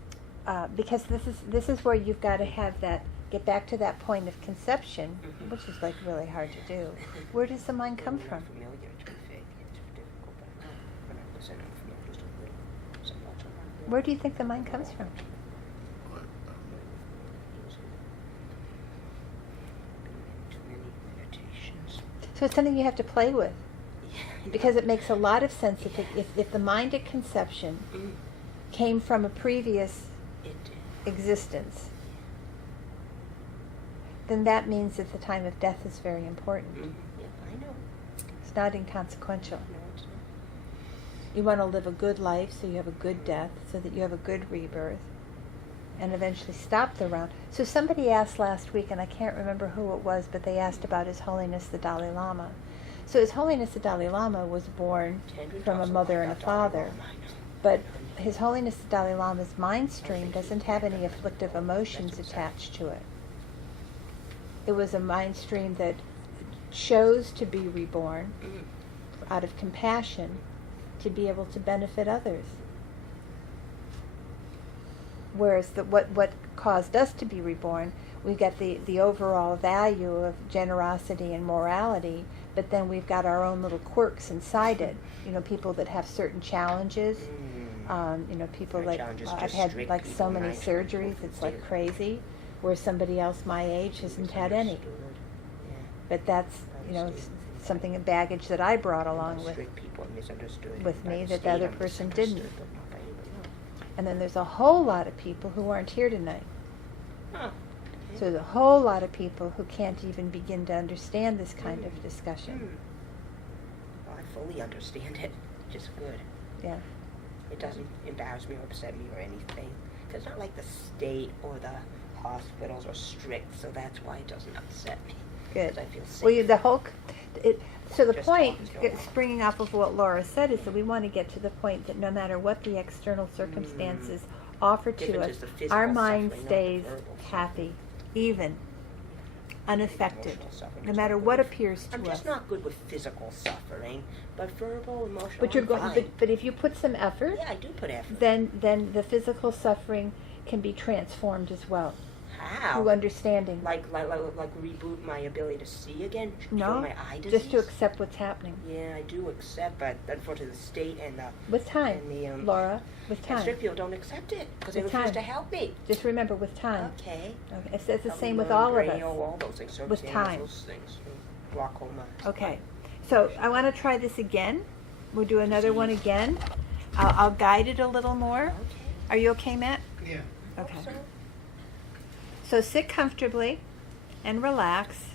But because this is where you've got to have that, get back to that point of conception, Mhm. which is like really hard to do. Where does the mind come When from? I'm familiar, it's perfect. It's difficult, but when I listen, I'm familiar just a little. So much of my Where do you think the mind comes from? Too many meditations. So it's something you have to play with, Yeah. because it makes a lot of sense if the mind at conception Mm, came from a previous it did. existence, then that means that the time of death is very important. Yeah, I know. It's not inconsequential. No, it's not. You want to live a good life so you have a good death, so that you have a good rebirth, and eventually stop the round. So somebody asked last week, and I can't remember who it was, but they asked about His Holiness the Dalai Lama. So His Holiness the Dalai Lama was born Tendrin from a talks mother lot and a about Dalai father. Lama, I know. But His Holiness the Dalai Lama's mind stream doesn't have any afflictive emotions attached to it. It was a mind stream that chose to be reborn out of compassion to be able to benefit others. Whereas what caused us to be reborn, we've got the overall value of generosity and morality, but then we've got our own little quirks inside it. You know, people that have certain challenges. You know, people like I've had like so many surgeries, it's like crazy, where somebody else my age hasn't had any. But that's, you know, something, a baggage that I brought along with me that the other person didn't. And then there's a whole lot of people who aren't here tonight. So there's a whole lot of people who can't even begin to understand this kind of discussion. Well, I fully understand it, which is good. Yeah. It doesn't embarrass me or upset me or anything. It's not like the state or the hospitals are strict, so that's why it doesn't upset me. Good. 'Cause I feel safe. Well, the whole, so the Just point, talking to them. springing off of what Laura said, is that we want to get to the point that no matter what the external circumstances offer to Difference us, is the physical our mind suffering, not the stays verbal happy, even, unaffected, Emotional suffering no is matter not what good. appears to I'm us. just not good with physical suffering, but verbal, emotional, But you're I'm going, fine. but if you put some effort, Yeah, I do put effort. then the physical suffering can be transformed as well How? through understanding. Like reboot my ability to see again? No, Cure my eye disease? just to accept what's happening. Yeah, I do accept, but unfortunately the state and the... With time, and the, Laura, with And time. strict people don't accept it, because they With refuse time. to help me. Just remember, with time. Okay. Okay. It's the Help same me with learn all of Braille, us. all those things, so With time. Those things, glaucoma. Okay. So I want to try this again. We'll do another one again. I'll guide it a little more. Okay. Are you okay, Matt? Yeah. Okay. So, So sit comfortably and relax.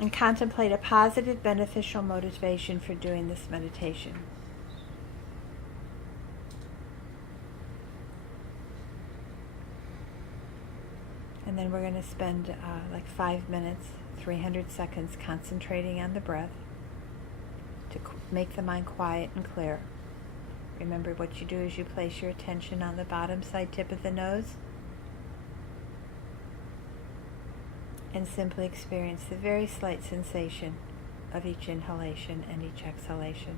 And contemplate a positive, beneficial motivation for doing this meditation. And then we're going to spend like 5 minutes, 300 seconds concentrating on the breath to make the mind quiet and clear. Remember, what you do is you place your attention on the bottom side tip of the nose and simply experience the very slight sensation of each inhalation and each exhalation.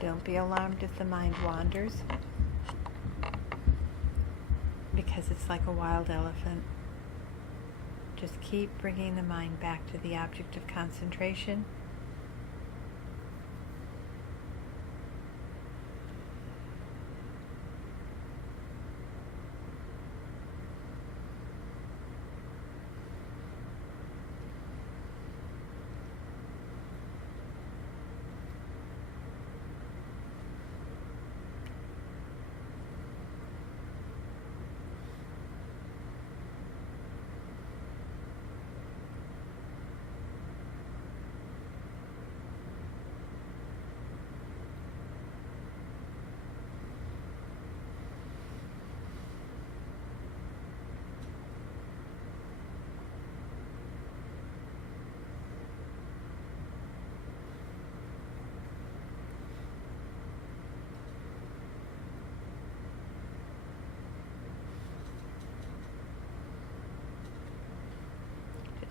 Don't be alarmed if the mind wanders, because it's like a wild elephant. Just keep bringing the mind back to the object of concentration.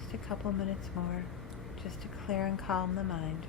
Just a couple minutes more, just to clear and calm the mind.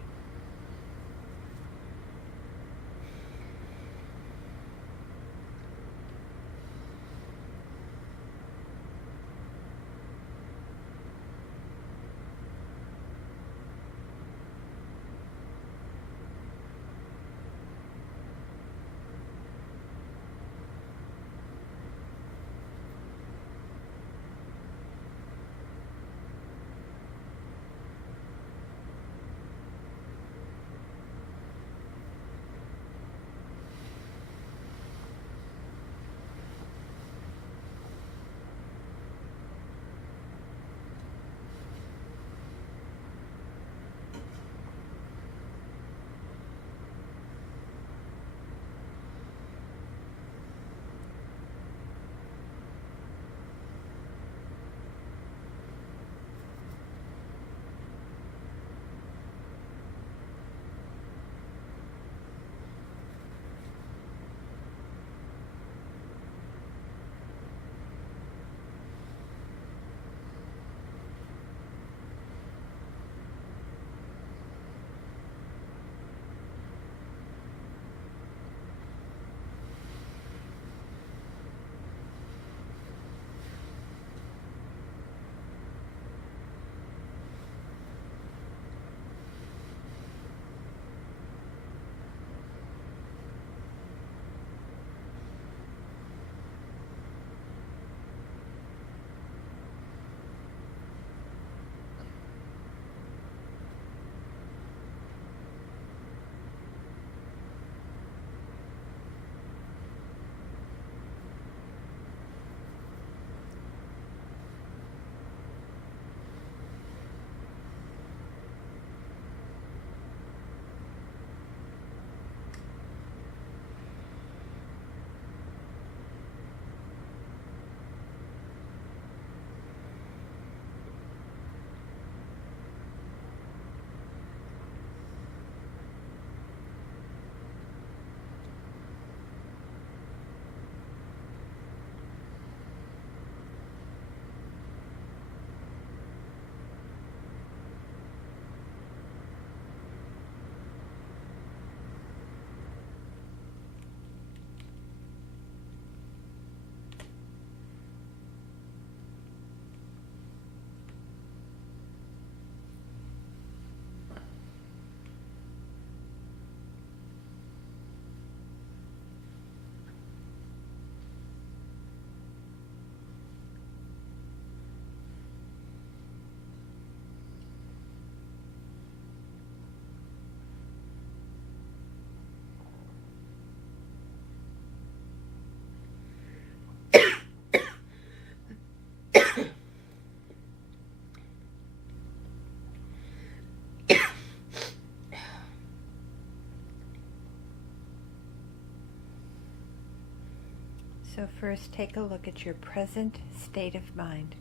So first, take a look at your present state of mind.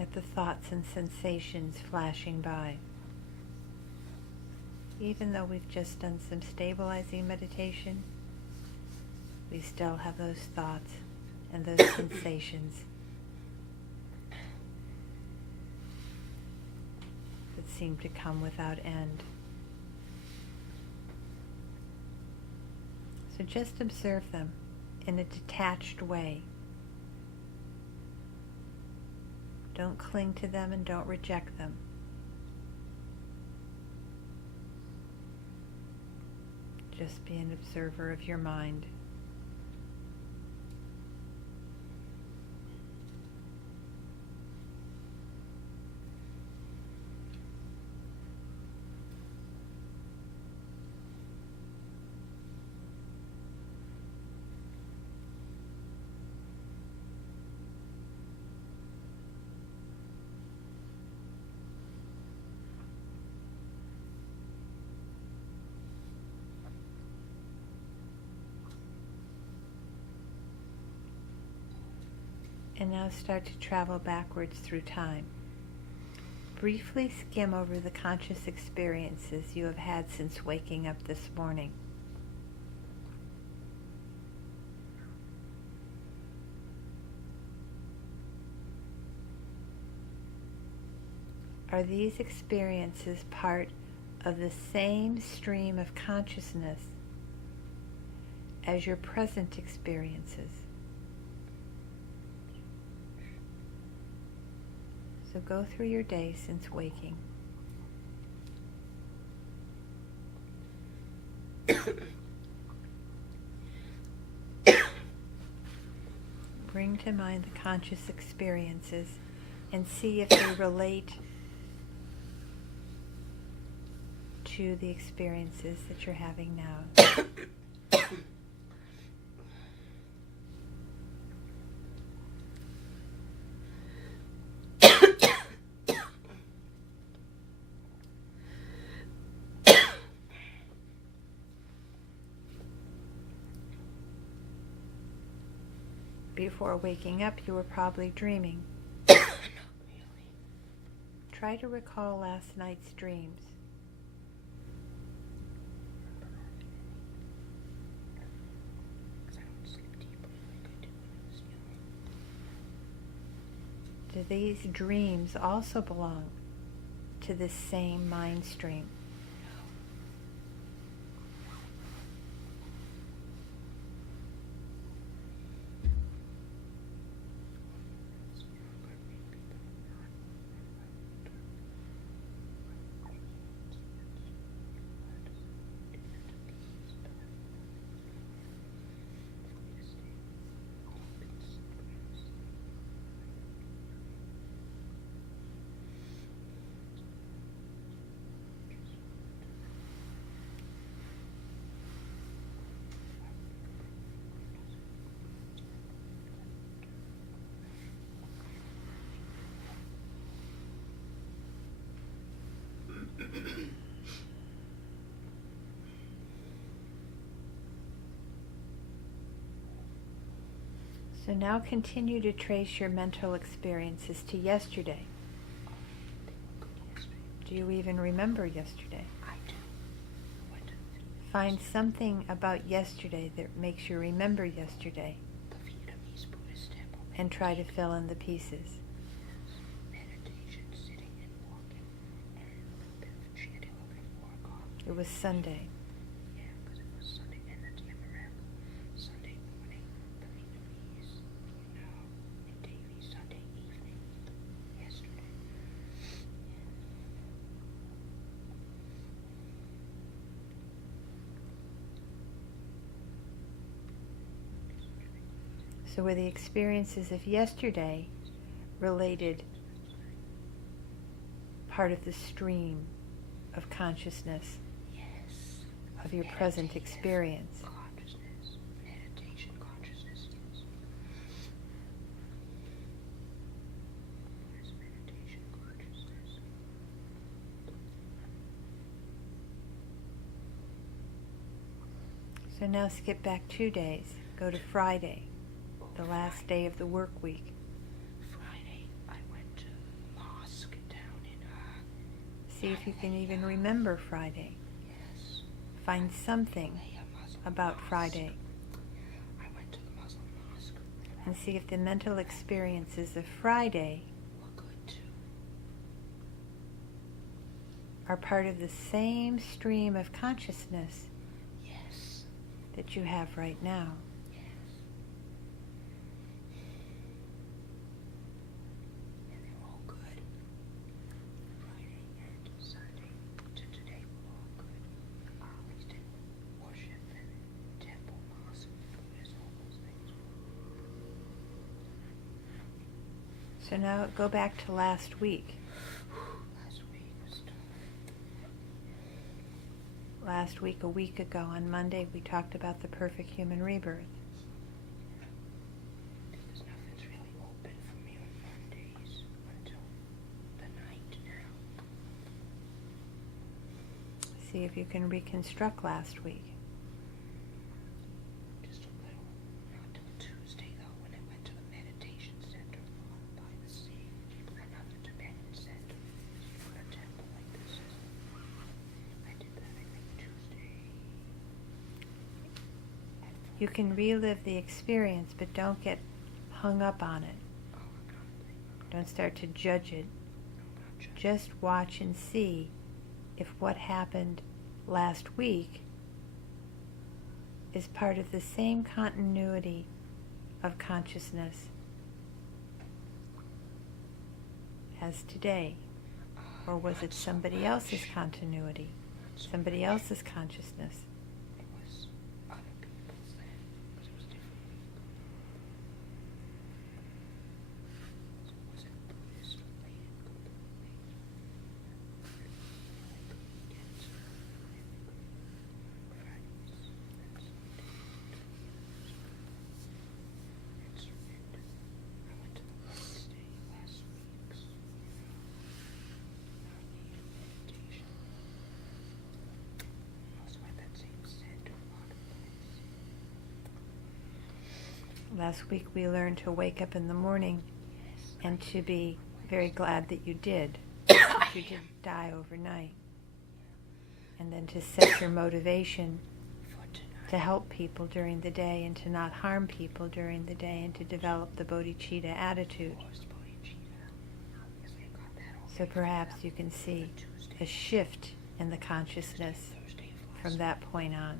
At the thoughts and sensations flashing by. Even though we've just done some stabilizing meditation, we still have those thoughts and those sensations that seem to come without end. So just observe them in a detached way. Don't cling to them and don't reject them. Just be an observer of your mind. And now start to travel backwards through time. Briefly skim over the conscious experiences you have had since waking up this morning. are these experiences part of the same stream of consciousness as your present experiences? So go through your day since waking. Bring to mind the conscious experiences and see if they relate to the experiences that you're having now. Before waking up, you were probably dreaming. Try to recall last night's dreams. Do these dreams also belong to this same mind stream? So now continue to trace your mental experiences to yesterday. Do you even remember yesterday? I do. Find something about yesterday that makes you remember yesterday The Vietnamese Buddhist temple. and try to fill in the pieces. Meditation, sitting and walking, and a little bit of chanting before God. It was Sunday. Yeah, because it was Sunday and the Tamarack. Sunday morning, the Vietnamese, and Davy Sunday evening, yesterday. So were the experiences of yesterday related part of the stream of consciousness Yes. of your present experience? Consciousness, meditation consciousness, yes. Yes, meditation consciousness. So now skip back 2 days. Go to Friday, the last day of the work week. Friday, I went to mosque down in, See if you can even remember Friday. yes, Find something a Muslim about mosque. Friday I went to the Muslim mosque. and see if the mental experiences of Friday Were good too. are part of the same stream of consciousness Yes, that you have right now. yes. And they're all good. Friday and Sunday to today were all good. At least in worship and temple, mosque, Buddhist, all those things. So now go back to last week. Last week was tough. Last week, a week ago, on Monday, we talked about the perfect human rebirth. Because nothing's really open for me on Mondays until the night now. See if you can reconstruct last week. Just a little. Not till Tuesday though, when I went to the meditation center by the sea. Another Tibetan center. A temple like this. I did that I think Tuesday. You can relive the experience, but don't get hung up on it. Oh, I'm not. Don't start to judge it. I'm not judging. just watch and see if what happened last week is part of the same continuity of consciousness as today. Or was it somebody else's continuity, somebody else's consciousness? It was other people's then, because it was different people. So it wasn't Buddhist related completely. Like the weekends, Fridays, and surrender. I went to the Wednesday last week. Meditation. Also at that same center, a lot of places. Last week we learned to wake up in the morning and to be very glad that you did. That you didn't die overnight. And then to set your motivation to help people during the day and to not harm people during the day and to develop the bodhicitta attitude. So perhaps you can see a shift in the consciousness from that point on.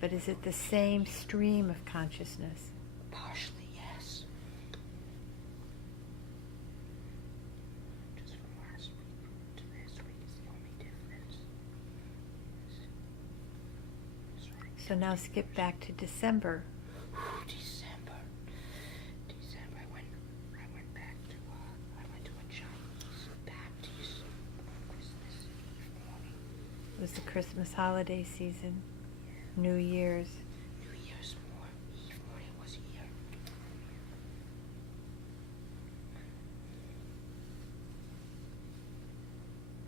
But is it the same stream of consciousness? Partially, yes. Just from last week to this week is the only difference. So now skip back to December. December. I went back to I went to a Chinese Baptist Christmas Eve morning. It was the Christmas holiday season, New Year's. New Year's Eve morning was here.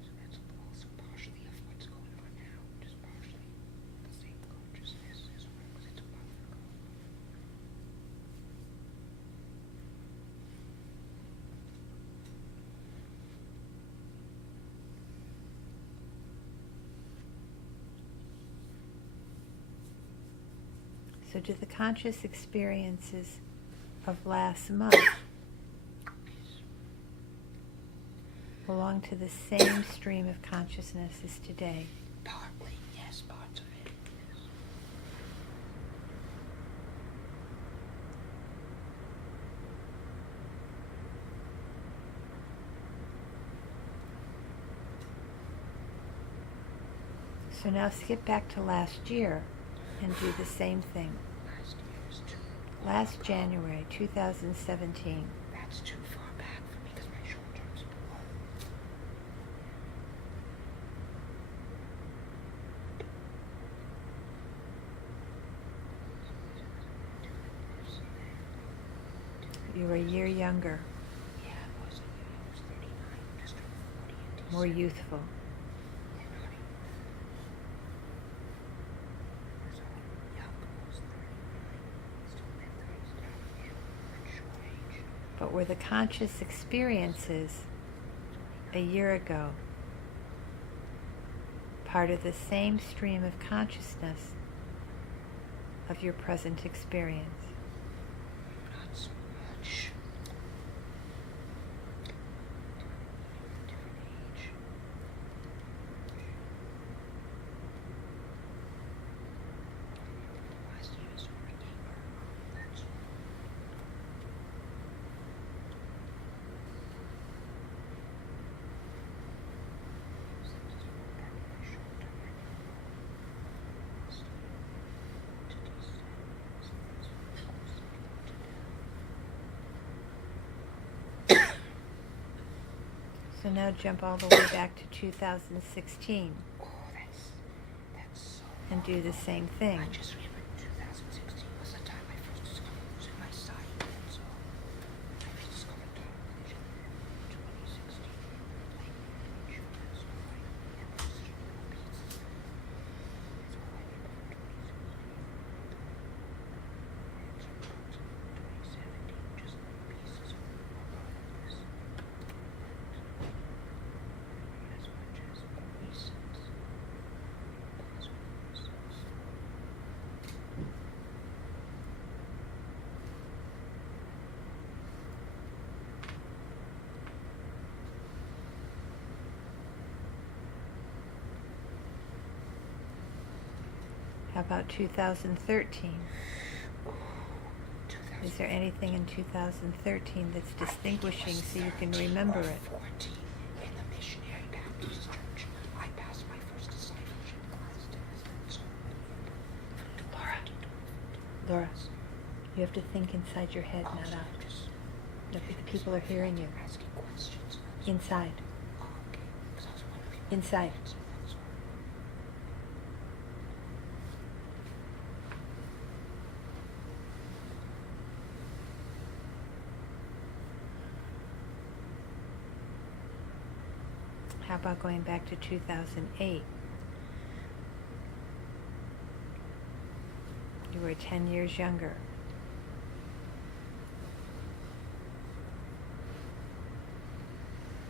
So that's also partially of what's going on now, just partially the same consciousness as well, because it's a month ago. So do the conscious experiences of last month belong to the same stream of consciousness as today? Partly, yes, parts of it. Yes. So now skip back to last year and do the same thing. Last year's too. Last January 2017. That's too far back for me because my short term's below. You were a year younger, Yeah, I was 39, just turned 40 in more December. youthful. Yeah, naughty. So young, I was 39. Still mid-30s down here. Mature age. But were the conscious experiences a year ago part of the same stream of consciousness of your present experience? Not so much. Different age. Last year's were younger. That's all. So I just went back to my short term annual last year to December. So that's what I was supposed to do. So now jump all the way back to 2016 Oh, that's so. and do the same thing. I just remember 2016 was the time I first discovered losing my sight, and so I first discovered tunnel vision in 2016. Like insurance, so I had those little pieces. That's all I remember from 2016. And some parts of 2017, just little pieces of part of this. Not as much as recent. Pause with yourselves. How about 2013? Is there anything in 2013 that's distinguishing so you can remember it? 14 in the Missionary Baptist Church. I passed my first discipleship class test. Laura, you have to think inside your head, not out. Look, the people are hearing you. Asking questions. Inside. Okay. 'Cause I was wondering. Inside. How about going back to 2008? You were 10 years younger.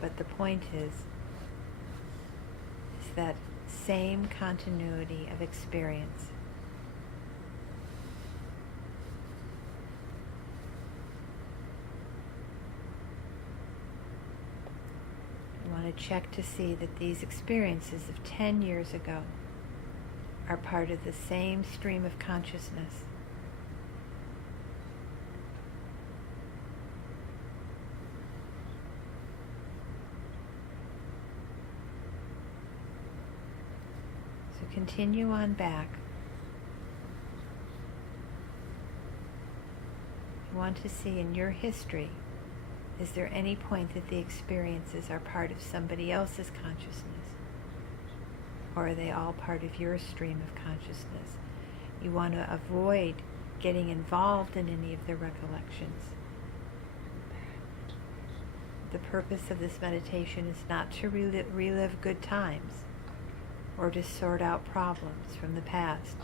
But the point is that same continuity of experience. You want to check to see that these experiences of 10 years ago are part of the same stream of consciousness. So continue on back. You want to see in your history, is there any point that the experiences are part of somebody else's consciousness? Or are they all part of your stream of consciousness? You want to avoid getting involved in any of the recollections. The purpose of this meditation is not to relive good times or to sort out problems from the past.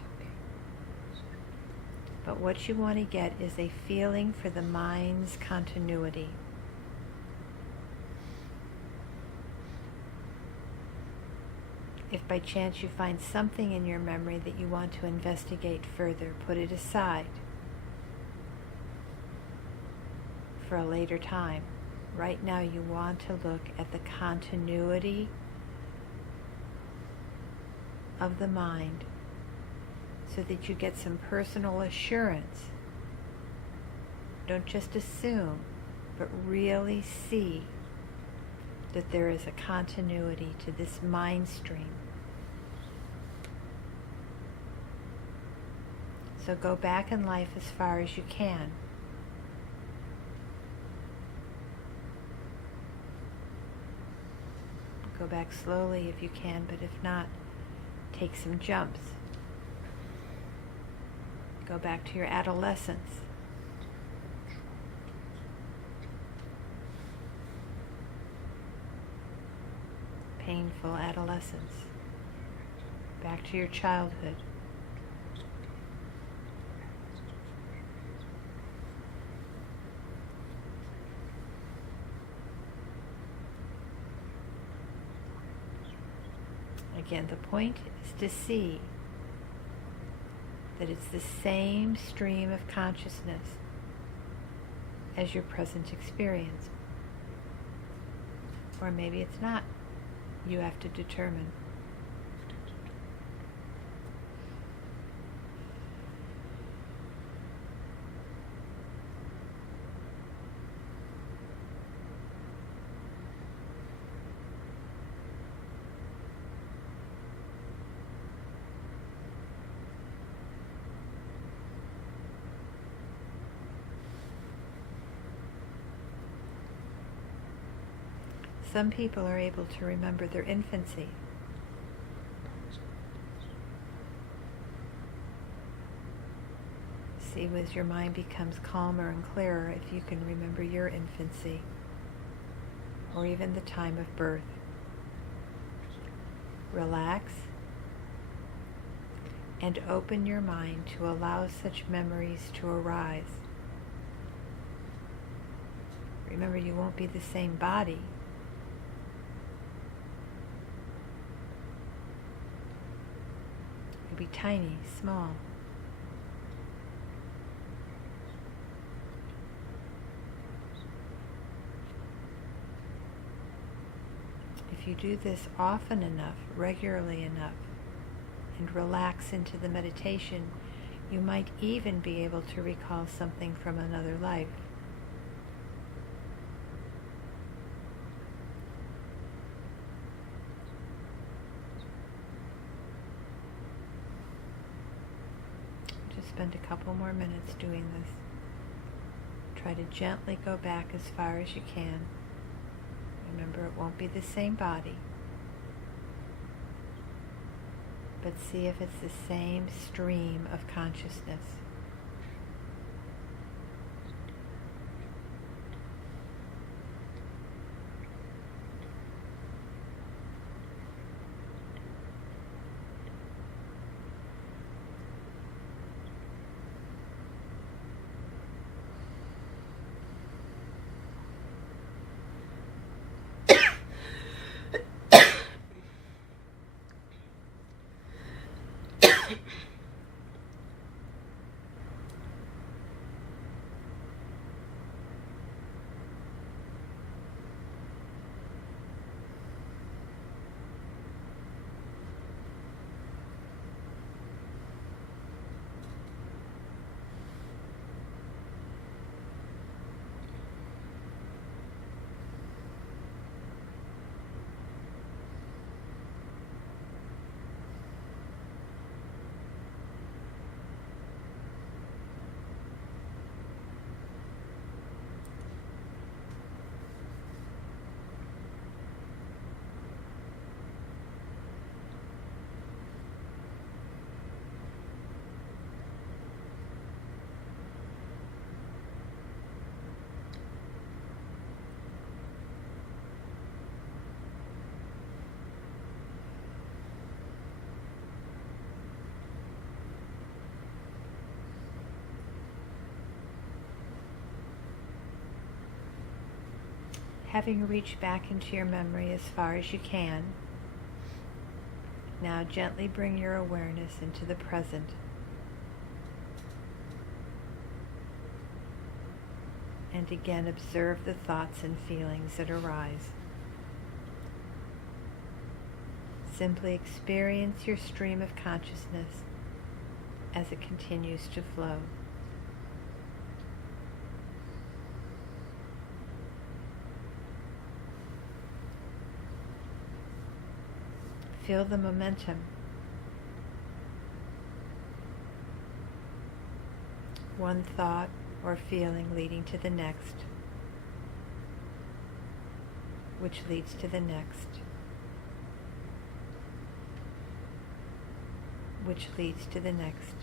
But what you want to get is a feeling for the mind's continuity. If by chance you find something in your memory that you want to investigate further, put it aside for a later time. Right now you want to look at the continuity of the mind so that you get some personal assurance. Don't just assume, but really see that there is a continuity to this mind stream. So go back in life as far as you can. Go back slowly if you can, but if not, take some jumps. Go back to your adolescence. Painful adolescence. Back to your childhood. Again, the point is to see that it's the same stream of consciousness as your present experience. Or maybe it's not. You have to determine. Some people are able to remember their infancy. See, as your mind becomes calmer and clearer, if you can remember your infancy, or even the time of birth. Relax and open your mind to allow such memories to arise. Remember, you won't be the same body. You'll be tiny, small. If you do this often enough, regularly enough, and relax into the meditation, you might even be able to recall something from another life. Just spend a couple more minutes doing this. Try to gently go back as far as you can. Remember, it won't be the same body, but see if it's the same stream of consciousness. Having reached back into your memory as far as you can, now gently bring your awareness into the present. And again, observe the thoughts and feelings that arise. Simply experience your stream of consciousness as it continues to flow. Feel the momentum. One thought or feeling leading to the next, which leads to the next, which leads to the next,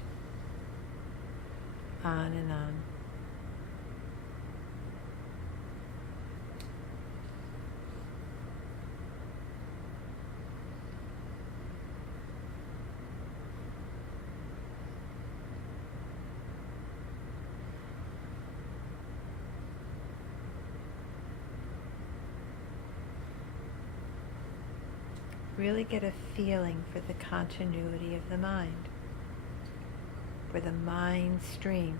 on and on. Really get a feeling for the continuity of the mind, for the mind stream.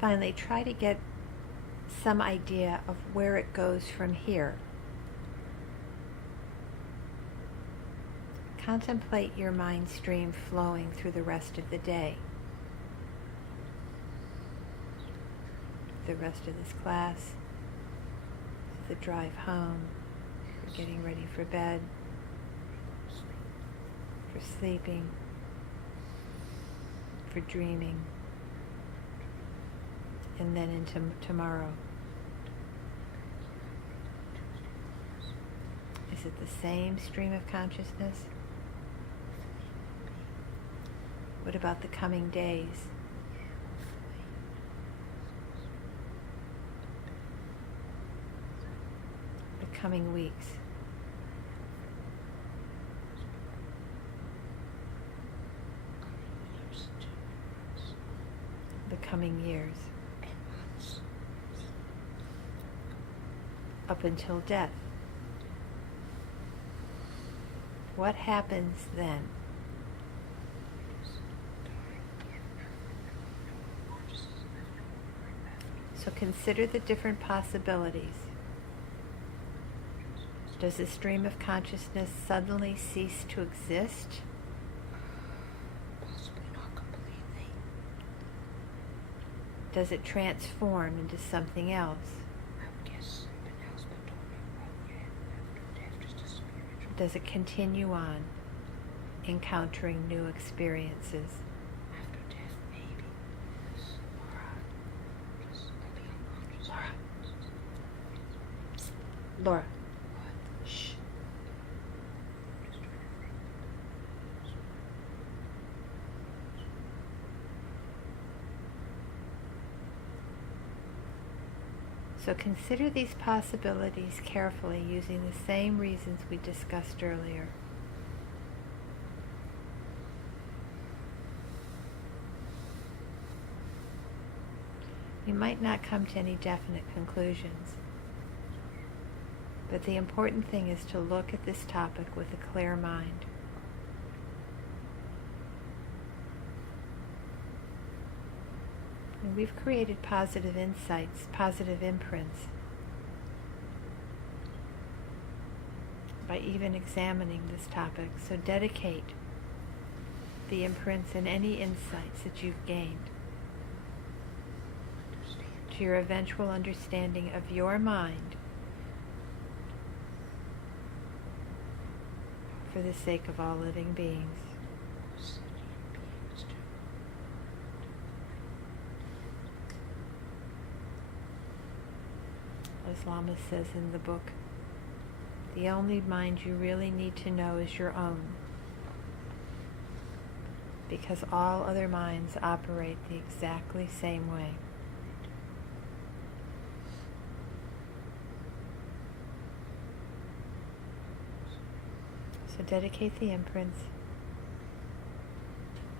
Finally, try to get some idea of where it goes from here. Contemplate your mind stream flowing through the rest of the day, the rest of this class, the drive home, for getting ready for bed, for sleeping, for dreaming, and then into tomorrow. Is it the same stream of consciousness? What about the coming days? The coming weeks? coming years. Up until death. What happens then? So consider the different possibilities. Does the stream of consciousness suddenly cease to exist? Possibly not completely. Does it transform into something else? I would guess something else, but don't know what yet. After death, just a spiritual. Does it continue on, encountering new experiences? After death, maybe. Yes. Laura. Just I'll be unconscious. Laura. What? Shh. Just trying to think. So consider these possibilities carefully using the same reasons we discussed earlier. You might not come to any definite conclusions, but the important thing is to look at this topic with a clear mind. And we've created positive insights, positive imprints, by even examining this topic. So dedicate the imprints and any insights that you've gained to your eventual understanding of your mind for the sake of all living beings. As Lama says in the book, the only mind you really need to know is your own, because all other minds operate the exactly same way. So dedicate the imprints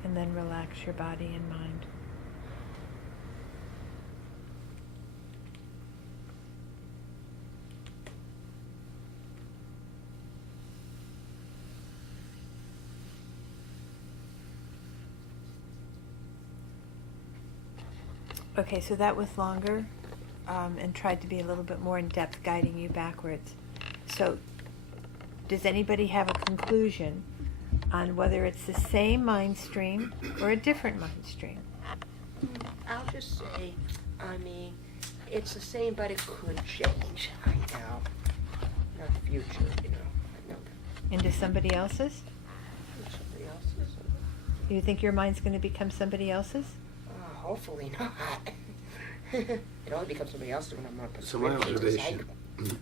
and then relax your body and mind. Okay, so that was longer and tried to be a little bit more in depth, guiding you backwards. So does anybody have a conclusion on whether it's the same mind stream or a different mind stream? I'll just say, I mean, it's the same, but it could change. I know. Not the future, you know. I know. Into somebody else's? Somebody else's? You think your mind's going to become somebody else's? Hopefully not. It only becomes somebody else's when I'm not. So my observation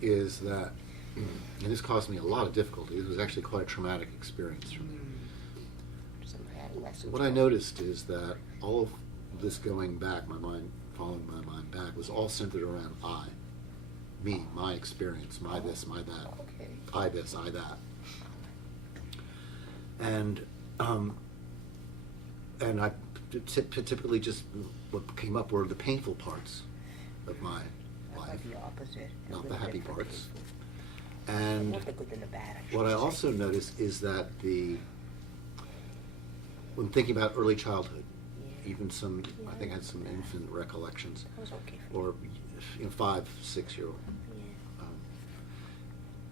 is that, and this caused me a lot of difficulty. It was actually quite a traumatic experience for me. What I noticed is that all of this going back, my mind following my mind back, was all centered around I, me, my experience, my this, my that, Okay. I this, I that, and I typically just what came up were the painful parts of my life, Like the opposite. not the happy parts. And And not the good and the bad. what I also noticed is that when thinking about early childhood, even some, I think I had some infant recollections, That was okay for or 5, 6-year-old. me. Yeah.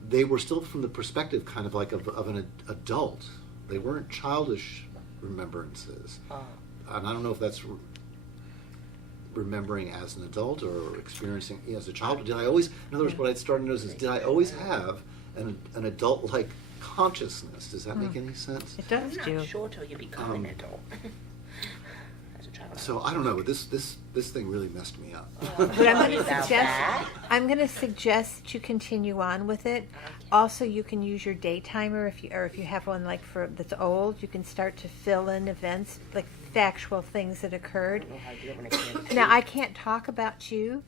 They were still from the perspective kind of like of an adult. They weren't childish remembrances. And I don't know if that's remembering as an adult or experiencing as a child. Did I always, in other words, what I started to notice is, did I always have an adult-like consciousness? Does that make any sense? It does, I'm do. not sure till you become an adult. As a child. So I don't know. This thing really messed me up. But I'm going to About suggest that. that you continue on with it. Also, you can use your day timer if you have one like that's old. You can start to fill in events, like factual things that I occurred. don't know how to do it when I can't Now, see. I can't talk about you,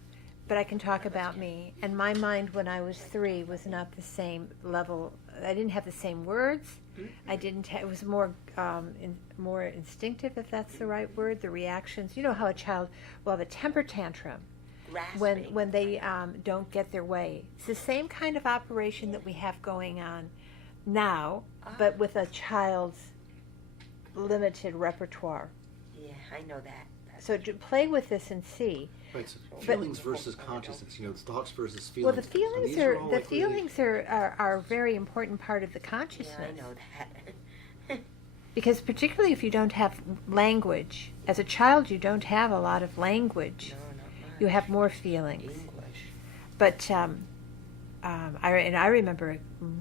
but I can talk about me. And my mind when I was 3 was not the same level I didn't have the same words. I didn't. It was more more instinctive, if that's the right word. The reactions. You know how a child will have a temper tantrum when they don't get their way. It's the same kind of operation that we have going on now, but with a child's limited repertoire. Yeah, I know that. So to play with this and see. Right, so feelings versus consciousness. It's thoughts versus feelings. Well, the feelings are a very important part of the consciousness. Yeah, I know that. Because particularly if you don't have language, as a child you don't have a lot of language. No, not much. You have more feelings. English. But I remember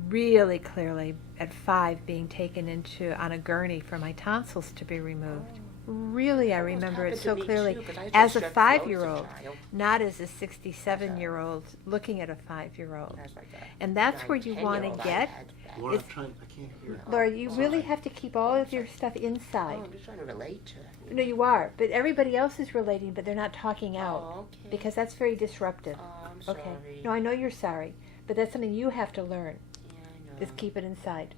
really clearly at 5 being taken on a gurney for my tonsils to be removed. Really, I remember it so clearly as a 5-year-old, not as a 67-year-old looking at a 5-year-old. And that's where you want to get. Laura, I can't hear. Laura, you really have to keep all of your stuff inside. Oh, I'm just trying to relate to it. No, you are, but everybody else is relating, but they're not talking out, okay. because that's very disruptive. Oh, I'm Okay. sorry. No, I know you're sorry, but that's something you have to learn. Yeah, I know. Is keep it inside.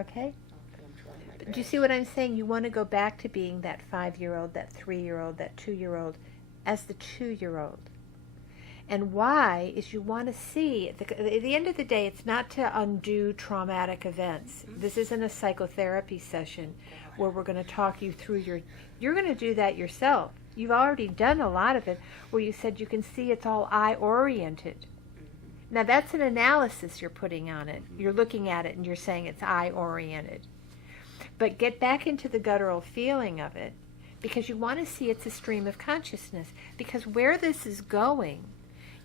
Okay. Okay? Okay, I'm trying my Do you best. see what I'm saying? You want to go back to being that 5-year-old, that 3-year-old, that 2-year-old, as the 2-year-old. And why is you want to see, at the end of the day, it's not to undo traumatic events. This isn't a psychotherapy session where we're going to talk you through you're going to do that yourself. You've already done a lot of it where you said you can see it's all I-oriented. Now that's an analysis you're putting on it. You're looking at it and you're saying it's I-oriented. But get back into the guttural feeling of it, because you want to see it's a stream of consciousness. Because where this is going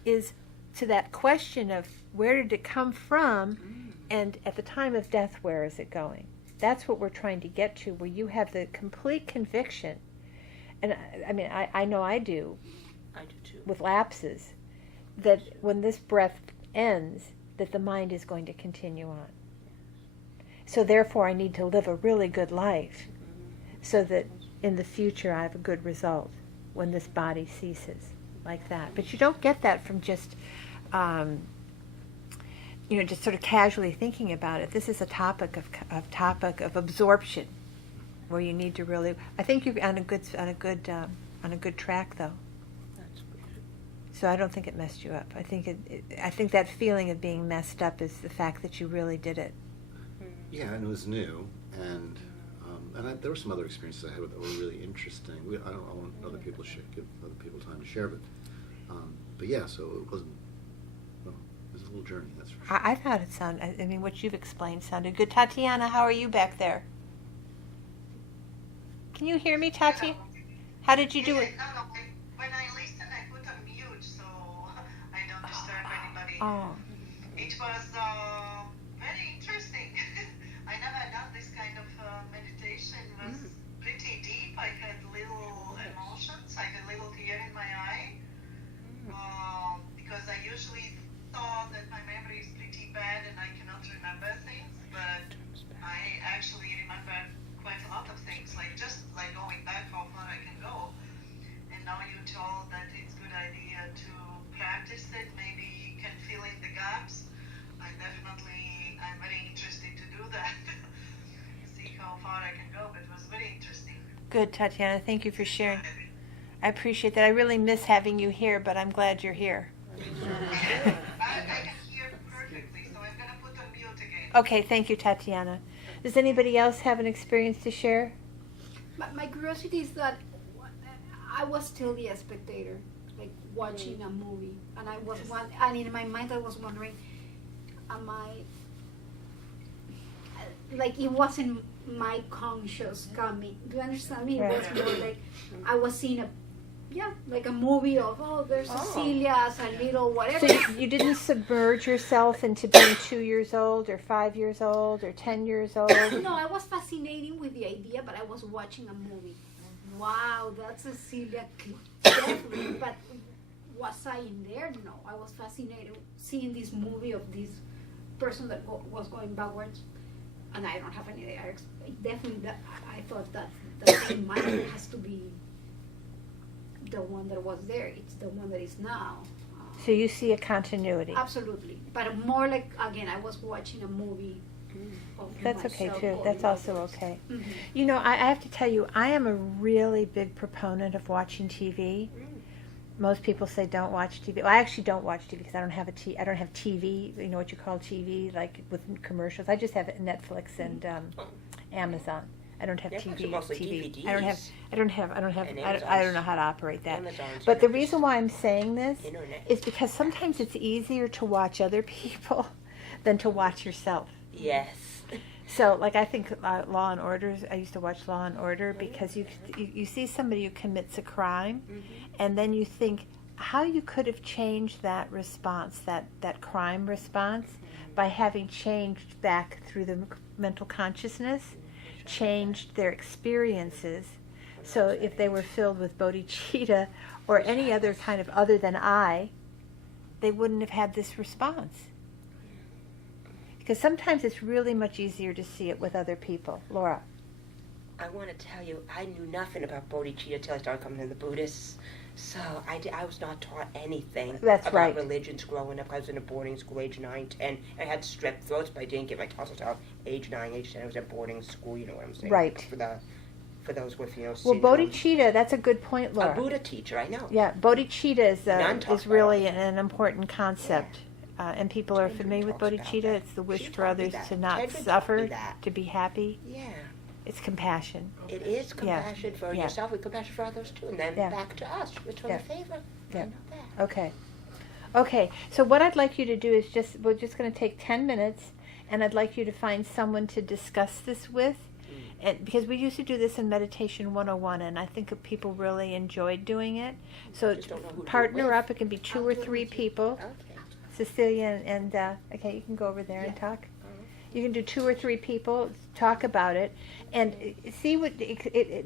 is to that question of where did it come from, and at the time of death, where is it going? That's what we're trying to get to, where you have the complete conviction. And I mean, I know I do. I do too. With lapses, that when this breath ends, that the mind is going to continue on. So therefore I need to live a really good life so that in the future I have a good result when this body ceases, like that. But you don't get that from just, just sort of casually thinking about it. This is a topic of absorption, where you need to really. I think you're on a good track, though. That's weird. So I don't think it messed you up. I think that feeling of being messed up is the fact that you really did it. Yeah, and it was new, and there were some other experiences I had that were really interesting. I want other people give other people time to share, but yeah, so it wasn't. Well, it was a little journey, that's for sure. I thought it sounded. I mean, what you've explained sounded good. Tatiana, how are you back there? Can you hear me, Tati? How did you do it? No. When I listen, I put on mute so I don't disturb anybody. Oh. It was very interesting. I never done this kind of meditation. It was pretty deep. I had little emotions. I had little tear in my eye. Because I usually thought that my memory is pretty bad and I cannot remember things. But I actually remember quite a lot of things, just going back how far I can go. And now you told that it's a good idea to practice it, maybe can fill in the gaps. I'm very interested to do that. See how far I can go, but it was very interesting. Good, Tatiana. Thank you for sharing. I appreciate that. I really miss having you here, but I'm glad you're here. I can hear perfectly, so I'm going to put on mute again. Okay, thank you, Tatiana. Does anybody else have an experience to share? My curiosity is that I was still the spectator, like watching a movie, and and in my mind I was wondering, am I like it wasn't my conscious coming? Do you understand me? It was more like I was seeing like a movie of there's Cecilia as a little whatever. So you didn't submerge yourself into being 2 years old or 5 years old or 10 years old? No, I was fascinated with the idea, but I was watching a movie. Wow, that's Cecilia, definitely. But was I in there? No, I was fascinated seeing this movie of this person that was going backwards, and I don't have any idea. Definitely, I thought that the same mind has to be the one that was there. It's the one that is now. So you see a continuity. Absolutely, but more like, again, I was watching a movie. Of That's okay myself too. or That's also others. okay. Mhm. You know, I have to tell you, I am a really big proponent of watching TV. Most people say don't watch TV. Well, I actually don't watch TV because I don't have I don't have TV. You know what you call TV, like with commercials. I just have Netflix and Amazon. I don't have Netflix TV. are mostly TV. I don't have. And I don't know how to operate that. Amazon's But the Netflix. reason why I'm saying this Internet. is because sometimes it's easier to watch other people than to watch yourself. Yes. So, like, I think Law and Order. I used to watch Law and Order because you see somebody who commits a crime, and then you think how you could have changed that response, that crime response, by having changed back through the mental consciousness, changed their experiences. So, if they were filled with bodhicitta or any other kind of other than I, they wouldn't have had this response. Because sometimes it's really much easier to see it with other people. Laura. I want to tell you, I knew nothing about bodhicitta until I started coming to the Buddhists. So I was not taught anything That's about right. religions growing up. I was in a boarding school age 9, 10. I had strep throats, but I didn't get my tonsils out age 9, age 10. I was at boarding school, you know what I'm saying? Right. For those with, Well, syndrome. bodhicitta, that's a good point, Laura. A Buddha teacher, I know. Yeah, bodhicitta None talk is about really it. an important concept. And people are familiar with talks about bodhicitta. that. It's the wish She for taught me others that. to not Kendra taught me suffer, that. to be happy. Yeah. It's compassion. It is compassion for Yeah. yourself and compassion for others too. And then Yeah. back to us. Return Yeah. the favor. Yeah. I know that. Okay. Okay, so what I'd like you to do is we're just going to take 10 minutes, and I'd like you to find someone to discuss this with. And because we used to do this in Meditation 101, and I think that people really enjoyed doing it. So Just don't know who to do it partner with. up. It can be 2 or 3 people. Okay. Cecilia and okay, you can go over there and talk. You can do 2 or 3 people, talk about it, and see what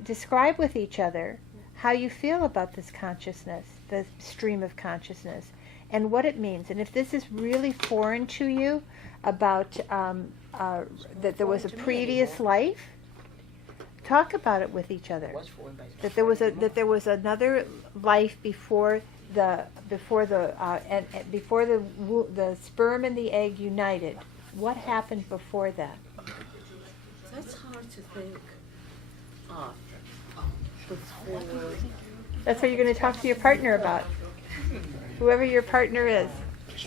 describe with each other how you feel about this consciousness, the stream of consciousness, and what it means. And if this is really foreign to you, about that there was a previous life, talk about it with each other. It was foreign, but it's That there was foreign that there was another life before the sperm and the egg united. What happened before that? That's hard to think of. Before. That's what you're going to talk to your partner about. Whoever your partner is.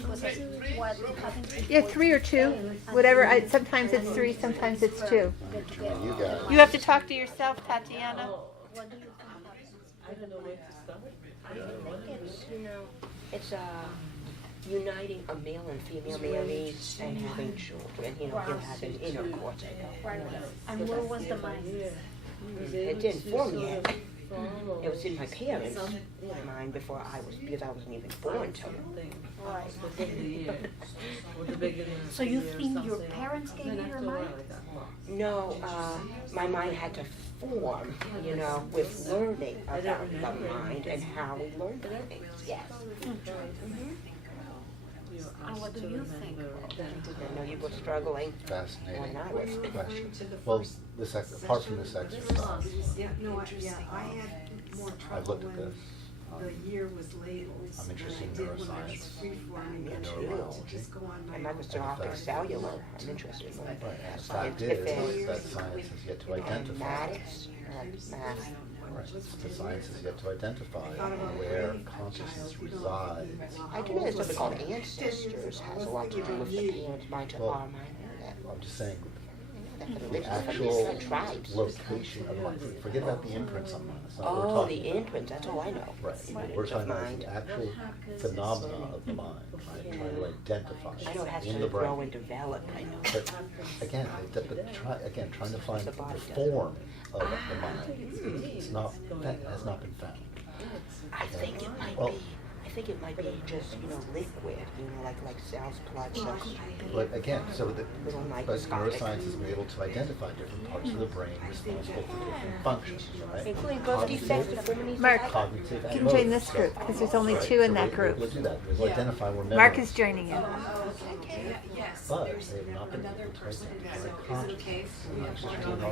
What happened before? Yeah, 3 or 2, whatever. Sometimes it's 3, sometimes it's 2. You guys. You have to talk to yourself, Tatiana. What do you think about it? I don't know where to start. It's uniting a male and female marries and having children. He'll have an intercourse. And where was the mind? It didn't form yet. It was in my parents' mind before because I wasn't even born till. So you think your parents gave you your mind? No, my mind had to form, with learning about the mind and how we learn the things. Yes. And what do you think? I know you were struggling. Fascinating When I was. question. Well, apart from this exercise, Yeah, no, I had more I've trouble looked at when this. the year was labeled I'm than interested I in did when I neuroscience. was free-forming Me and too. able to just go on And my own. microscopic cellular. I'm interested in Right, that. and the fact is that science has yet to identify. Mathematics, math. Right, the science has yet to identify where consciousness resides. I do know there's something called ancestors has a lot to do with the parents' mind to Well, our mind. I'm just saying, That could have the lived from actual different tribes. location of mind, forget about the imprints on mind, that's not what we're Oh, talking the about. imprints, that's all I know. Right, The we're imprint talking of about mind. the actual phenomena of the mind, right, trying to identify I know it has in the to grow brain. and develop, I know. But again, trying to find The the body does. form of the mind, it's not, that has not been found. I think it might Well- be. I think it might be just liquid, like cells, blood cells. But again, Little but microscopic. neuroscience has been able to identify different parts of the brain responsible for different functions, right? Including both defective women. Mark, Cognitive and you can join motor. this group because there's only Right, 2 in so that group. We'll do that, we'll identify where memory. Mark is joining you. But they have not been able to identify consciousness.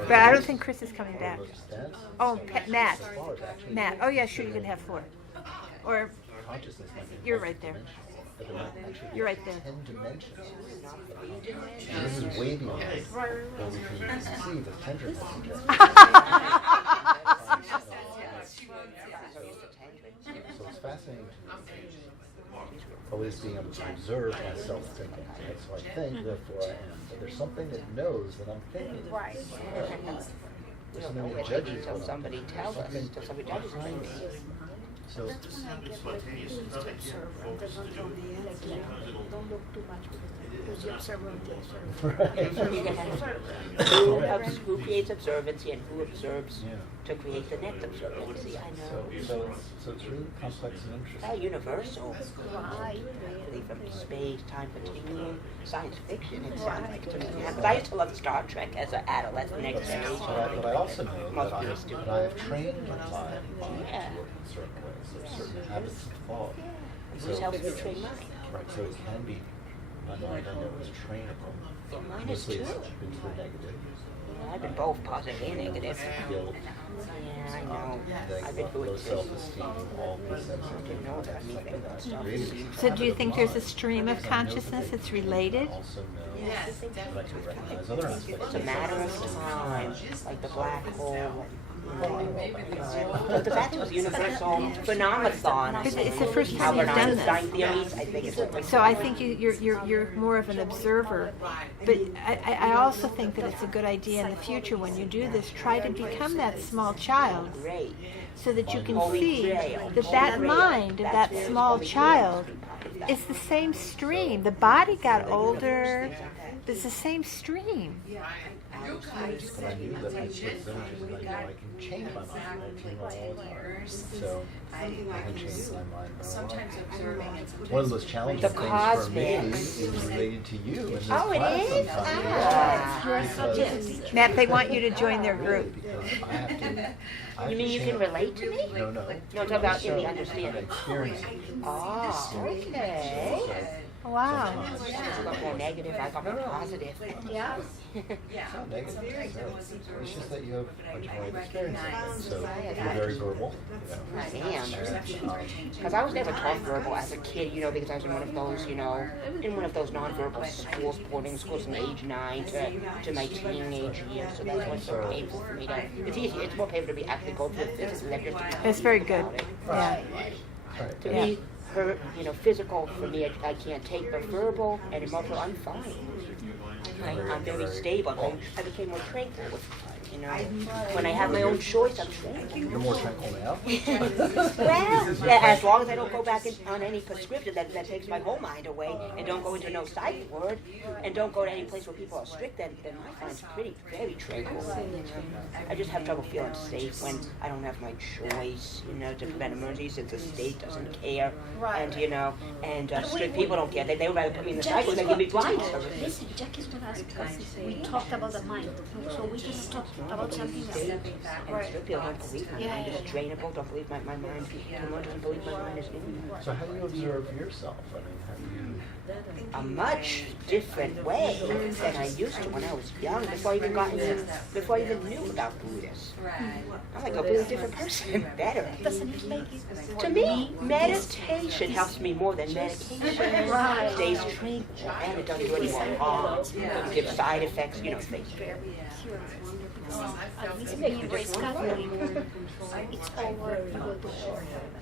But I don't think Chris is coming back. That's- Oh, Matt. as far as actually- Matt. Oh, yeah, sure, you can have 4. Or Consciousness might be you're right there. multidimensional. But they're not actually You're right there. 10 dimensions. And this is way beyond what we can conceive of tenderness. So it's fascinating to me, always being able to observe myself thinking. Right? So I think, therefore I am. But there's something that knows that I'm thinking. Right. We don't know what it is until somebody tells us, until somebody judges us. So That's when I get like used to observe and don't look too much because you observe on the observer. Who creates observancy and who observes to create the next observancy? I know. So it's really complex and interesting. Universal. Right. Really from space, time continuum, science fiction, it sounds like to me. Because I used to love Star Trek as an adolescent next generation. But I also know Most that people do. I have trained my body to work in certain ways. There's certain habits of thought. This helps me train mine. Right, so it can be, my mind I know is trainable. Mine is Mostly too. it's been to the negative. Yeah, I've been both positive and negative. Guilt, Yeah, I know. I've been low through it too. self-esteem, all these things. I didn't know about anything about stuff. So do you think there's a stream of consciousness that's related? Also know Yes, that I definitely. can recognize other aspects. It's a matter of time, like the black hole. Maybe But the fact it was universal phenomenon. It's the first time Albert you've done Einstein this. theories, I think it's like So I think you're more of an observer, but I also think that it's a good idea in the future when you do this, try to become that small child great. so that you can Holy see Grail. that mind of that small child is the same stream. The body got older, but it's the same stream. But I knew that I put images and I know I can change my mind. I change my all the time. So I can change my mind. Sometimes observing it. One of those challenging The things for me cosmics. is related to you in this Oh, it class is? sometimes. Yes. Matt, they want you to join their group. Because I have to. I You mean you change- can relate to me? No, no. No, it's about in the So, understanding. experience. Oh, okay. Wow. It's a lot more negative, I got more positive. Yeah. It's not negative. It's just that you have a joint experience. So you're very verbal. I am. Because I was never taught verbal as a kid, you know, because I was in one of those, you know, in one of those nonverbal schools, boarding schools from age 9 to my teenage years. So that's why it's so painful for me to, it's easy, it's more painful to be actually go through the physical than just to It's very good. Yeah. Right. To me, physical for me, I can't take, but verbal and emotional, I'm fine. I'm very stable. I became more tranquil with time, you know. When I have my own choice, I'm tranquil. You're more tranquil now. Well, as long as I don't go back on any prescription that takes my whole mind away, and don't go into no psych ward, and don't go to any place where people are strict, then my mind's very tranquil. You know? I just have trouble feeling safe when I don't have my choice, you know, to prevent emergencies since the state doesn't care, and you know, and strict people don't care. They would rather put me in the psych ward than give me blind services. Listen, Jackie's gonna ask us. We talked about the mind, so we just talked about something else. And strict people don't believe my mind is drainable, don't believe my mind, someone doesn't believe my mind is inhuman. So how do you observe yourself? I mean, how do you? A much different way than I used to when I was young, before I even knew about Buddhists. I'm like a completely different person, better. To me, meditation helps me more than medication. Stays tranquil, and it doesn't do any more harm. Doesn't give side effects, you know, things. It's being embraced Catholic. It's over.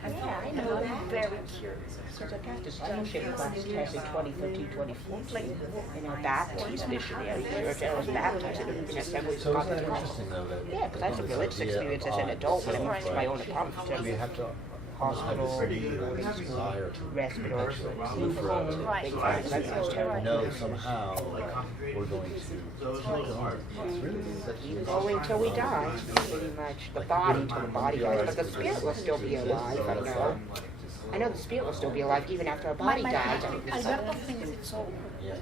Yeah, I know. I'm very curious. Because I passed a discipleship class test in 2013, 2014 in a Baptist missionary church, and I was baptized in an assembly of So God. isn't that interesting though that? Yeah, because I had some religious experience as an adult when I moved to my own apartment. Do you have to Hospital, desire to respiratory, move around to know right. somehow we're going to it's really such Going till we die, pretty much. The body till the body dies, but the spirit will still be alive, I know. I know the spirit will still be alive even after our body dies. Alberto thinks it's over.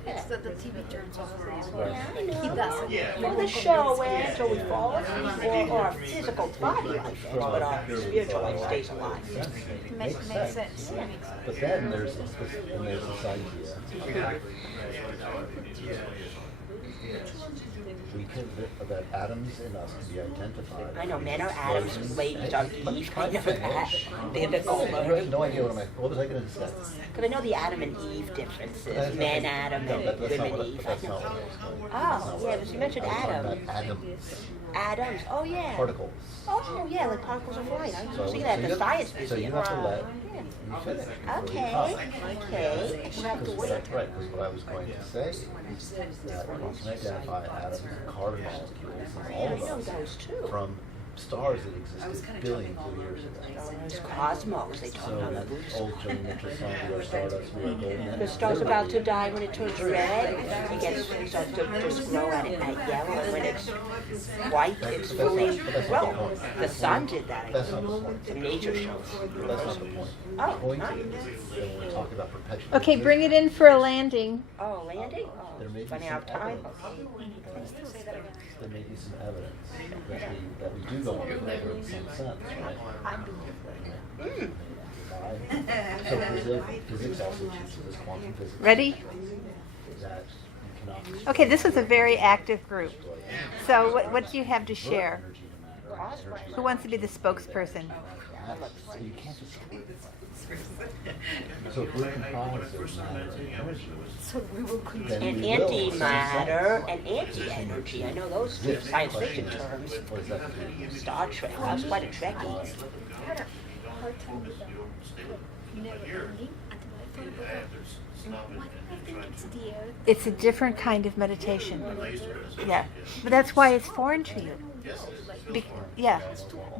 It's that the TV turns off. Yeah, He doesn't. Well, the show ends or we fall asleep, or our physical body life ends, but our spiritual life stays alive. Makes sense. But then there's this idea We can, that atoms in us can be identified. I know men are atoms, ladies are Eve. I know that. They're the I have no idea what was I going to say? Because I know the Adam and Eve differences. Men Adam No, and that's not women what, Eve. that's I know. not what I was saying. Oh, yeah, but you mentioned I was talking Adam. about atoms, Atoms. Oh, yeah. particles. Oh, yeah, like particles of light. I So, see that at the you Science so Museum. you have to let me finish. before you Okay, talk. okay. You have to Because wait. that's right, because what I was going to say is that we can identify atoms and carbon molecules and all I of know those those too. from stars that existed billions of years ago. There's cosmos, they talk So about that Buddhist. old German Mitchell song, "We are stardust, we are golden." The star's about to die when it turns red. It starts to just grow at yellow. When it's white, it's fully grown. The sun did that, I That's not think. the point. The nature shows. That's not the point. Oh, The point not- is that when we talk about perpetual Okay, bring it in for a landing. Oh, landing? There may Oh, be funny some out of time. evidence. There may be some evidence that we do go on forever in some sense, right? Mm. So physics also teaches us quantum physics. Ready? That you cannot Okay, this was a very active group. So what do you have to share? energy to matter. Who wants to be the spokesperson? You can't just. So if we're comprised of matter and energy, then And we will, in some antimatter sense. and anti-energy. I know those two This science question fiction is, terms. what does that mean? Star Trek. I was quite a Trekkie. It's a different kind of meditation. Yeah, but that's why it's foreign to you. Yeah,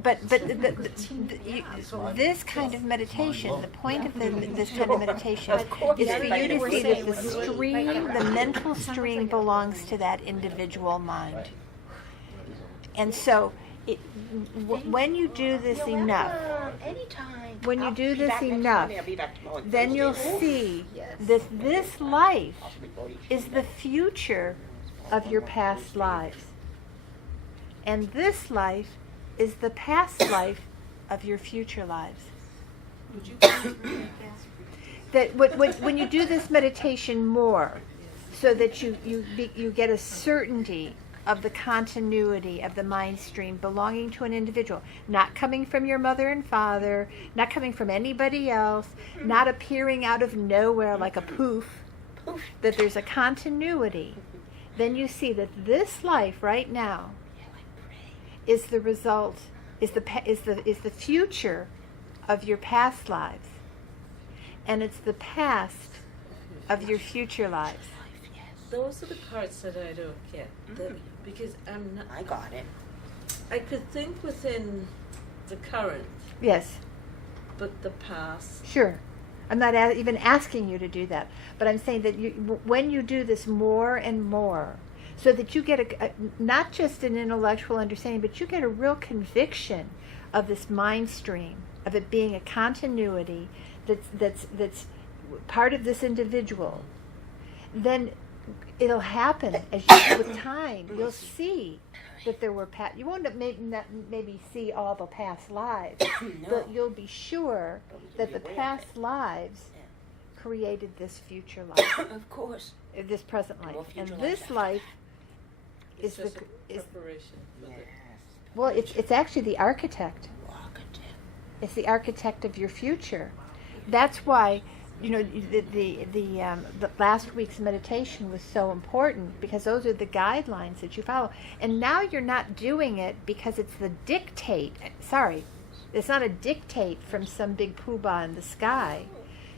but this kind of meditation, the point of this kind of meditation is for you to see that the stream, the mental stream, belongs to that individual mind. And so, when you do this enough, Anytime. when you I'll do be this back next enough, Monday. I'll be back tomorrow. then you'll see that this life is the future of your past lives. And this life is the past life of your future lives. That when you do this meditation more, so that you get a certainty of the continuity of the mind stream belonging to an individual, not coming from your mother and father, not coming from anybody else, not appearing out of nowhere like a poof, that there's a continuity, then you see that this life right now is the result, is the future of your past lives, and it's the past of your future lives. Those are the parts that I don't get. Because I'm not. I got it. I could think within the current, Yes, but the past. sure. I'm not even asking you to do that, but I'm saying that when you do this more and more, so that you get not just an intellectual understanding, but you get a real conviction of this mind stream, of it being a continuity that's part of this individual, then it'll happen as you, with time. You'll see that there were you won't maybe see all the past lives, but you'll be sure that the past lives created this future life, Of course. this present life, more and future this lives life It's is just the a preparation for the. well, it's actually the architect. Walkative. It's the architect of your future. That's why, the last week's meditation was so important, because those are the guidelines that you follow. And now you're not doing it because it's the dictate. Sorry, it's not a dictate from some big poobah in the sky.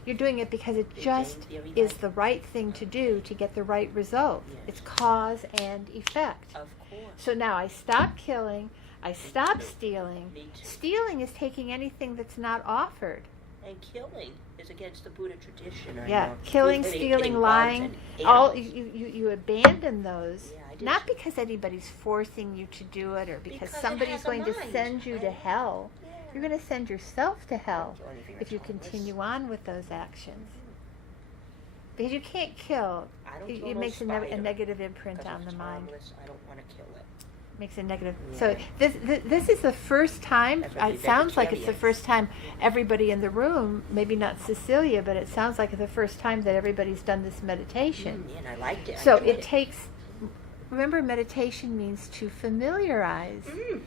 You're doing it because it just is the right thing to do to get the right result. It's cause and effect. Of course. So now I stop killing, I stop stealing. Me too. Stealing is taking anything that's not offered. And killing is against the Buddha tradition. I Yeah, know. killing, Hitting stealing, bugs lying, and all animals. you abandon those, Yeah, I did. not because anybody's forcing you to do it or because Because it somebody's has a going to mind. send you to hell. Yeah. You're going to send yourself to hell Do anything if you that's harmless. continue on with those actions. Because you can't kill. I don't It, kill it no makes a spider, negative imprint 'cause on if the it's mind. harmless, I don't want to kill it. Makes a negative. Yeah. So this is the first time. That's why It we sounds like it's the vegetarian. first time everybody in the room, maybe not Cecilia, but it sounds like the first time that everybody's done this meditation. And I liked it. I So enjoyed it takes remember, meditation means to familiarize. Mm.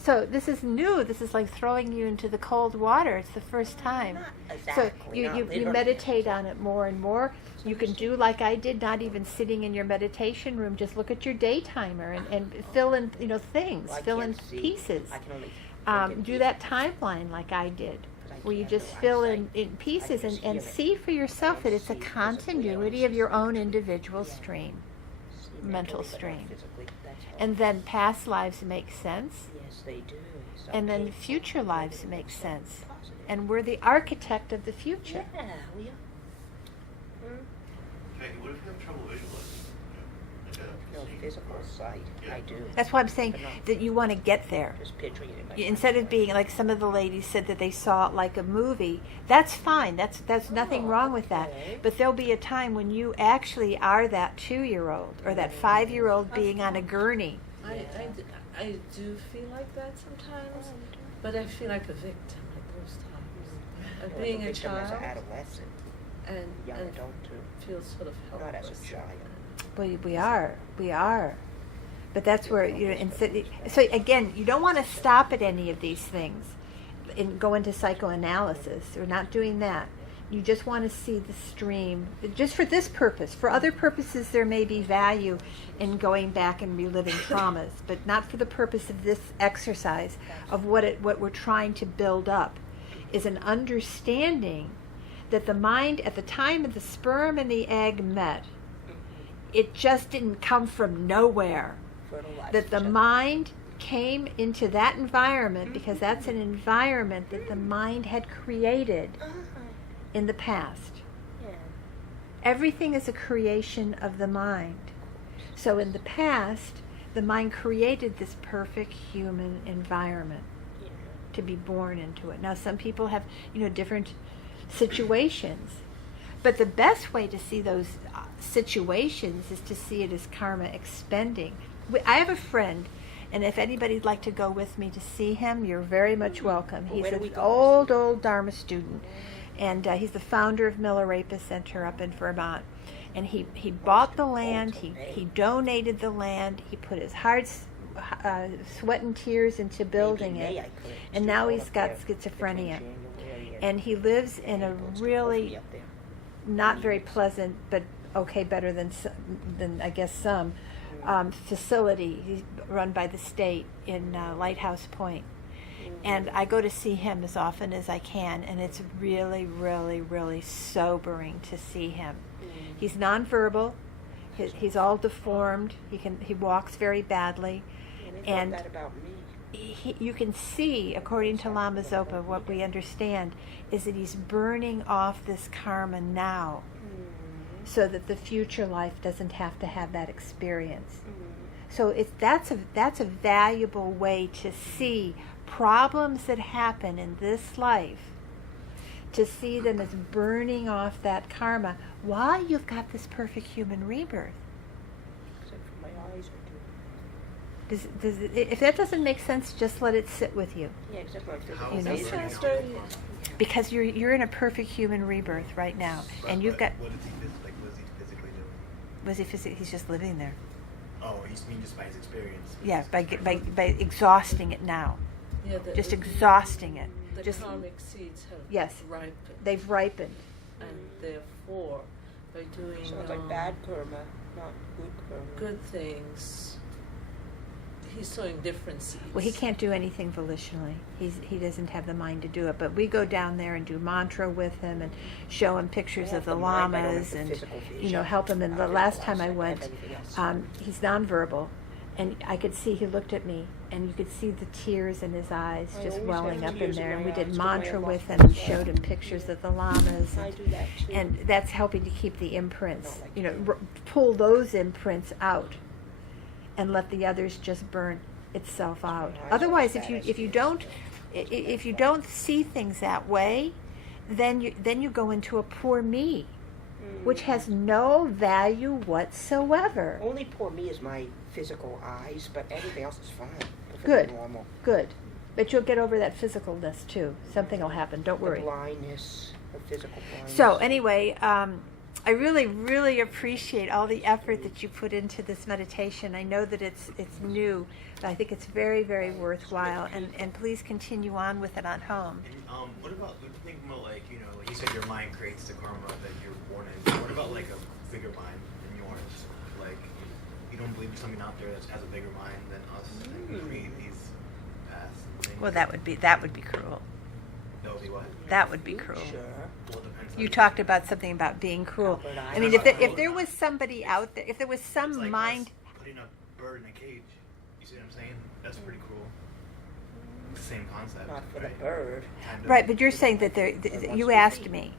So this is new. This is like throwing you into the cold water. It's the first time. Not exactly, So you literally. meditate on it more and more. You can do like I did, not even sitting in your meditation room. Just look at your day timer and fill in, things, Well, I fill in can't see. pieces. I can only think in Do that timeline like I did, But I where you can't just do fill eyesight. in pieces just and hear it. see for yourself that don't it's a see physically, I only continuity see of your own spiritually. individual Yeah. stream. See mental mentally, but not stream. physically. That's all. And then past lives make sense, Yes, they do. Some and then painful, future lives some make sense. positive. And we're the architect of the future. Yeah, we are. Jackie, what if you have trouble visualizing? No physical sight. I do. That's why I'm saying But not that you want to get there. just picturing it in my Instead of mind. being like some of the ladies said that they saw it like a movie, that's fine. That's nothing Oh, wrong with that. okay. But there'll be a time when you actually are that 2-year-old or that 5-year-old being on a gurney. I do feel like that sometimes, but I feel like a victim at those times. Of Well, being the a victim as child an adolescent, and young adult too. feel sort of Not as a helpless. child. We are. But that's where instead. So again, you don't want to stop at any of these things and go into psychoanalysis. We're not doing that. You just want to see the stream, just for this purpose. For other purposes, there may be value in going back and reliving traumas, but not for the purpose of this exercise. Of what we're trying to build up is an understanding that the mind, at the time of the sperm and the egg met, it just didn't come from nowhere. Fertilized That the each other. mind came into that environment because that's an environment that the mind had created in the past. Yeah. Everything is a creation of the mind. So in the past, the mind created this perfect human environment Yeah. to be born into it. Now some people have, different situations. But the best way to see those situations is to see it as karma expending. I have a friend, and if anybody'd like to go with me to see him, you're very much welcome. Well, He's where do we an go? old Dharma student, and he's the founder of Milarepa Center up in Vermont. And he bought the land, he donated the land, he put his hard sweat and tears into building Maybe in May it, I could and do now all he's up got there schizophrenia. between January And he lives in a April, so really hopefully up there. not very pleasant, but okay, better than I guess some facility. He's run by the state in Lighthouse Point. And I go to see him as often as I can, and it's really, really, really sobering to see him. He's nonverbal. He's all deformed. He walks very badly, And they and thought that about me. you can see, according to Lama Zopa, what we understand is that he's burning off this karma now, so that the future life doesn't have to have that experience. So that's a valuable way to see problems that happen in this life, to see them as burning off that karma while you've got this perfect human rebirth. Except for my eyes, I do. If that doesn't make sense, just let it sit with you, Yeah, except for my physical You know, face. sounds very. because you're in a perfect human rebirth right now, and you've got. What does he what does he physically do? Was he physically? He's just living there. Oh, you mean just by his experience? Yeah, by exhausting it now, Yeah, just exhausting it. The Just karmic seeds have Yes. ripened, they've ripened. and therefore, by doing So it's like bad karma, not good karma. good things, he's sowing different seeds. Well, he can't do anything volitionally. He doesn't have the mind to do it. But we go down there and do mantra with him and show him pictures I of have the mind, I don't have lamas the and physical vision. help him. And the I'll last just time I have went, everything else. he's nonverbal, and I could see he looked at me, and you could see the tears in his eyes I just always welling have up in tears in there. And my we did eyes 'cause I mantra am with off him my and side. showed him pictures of the lamas. I do that too. And that's helping to keep the imprints, Not like pull those imprints out, and let the others just burn itself out. Yeah, I Otherwise, like that if you don't see things that way, then you go into a poor me, which has no value whatsoever. Only poor me is my physical eyes, but everything else is fine. Perfectly Good. Normal. Good, but you'll get over that physicalness too. Something will happen. Don't worry. The blindness, the physical blindness. So anyway, I really, really appreciate all the effort that you put into this meditation. I know that it's new, but I think it's very, very worthwhile. And please continue on with it on home. And what about, what do you think about, like, you know, like you said your mind creates the karma that you're born in. What about like a bigger mind than yours? Like, you don't believe there's something out there that has a bigger mind than us and we create these paths? Things? Well, that would be cruel. That would be what? That would be cruel. Sure. Well, it depends on You talked about something about being cruel. Albert I mean, if there was somebody out there, if there was It's some like mind. us putting a bird in a cage. You see what I'm saying? That's pretty cruel. It's the same concept. Not for right? the bird. Kind of. Right, but you're saying that you asked me,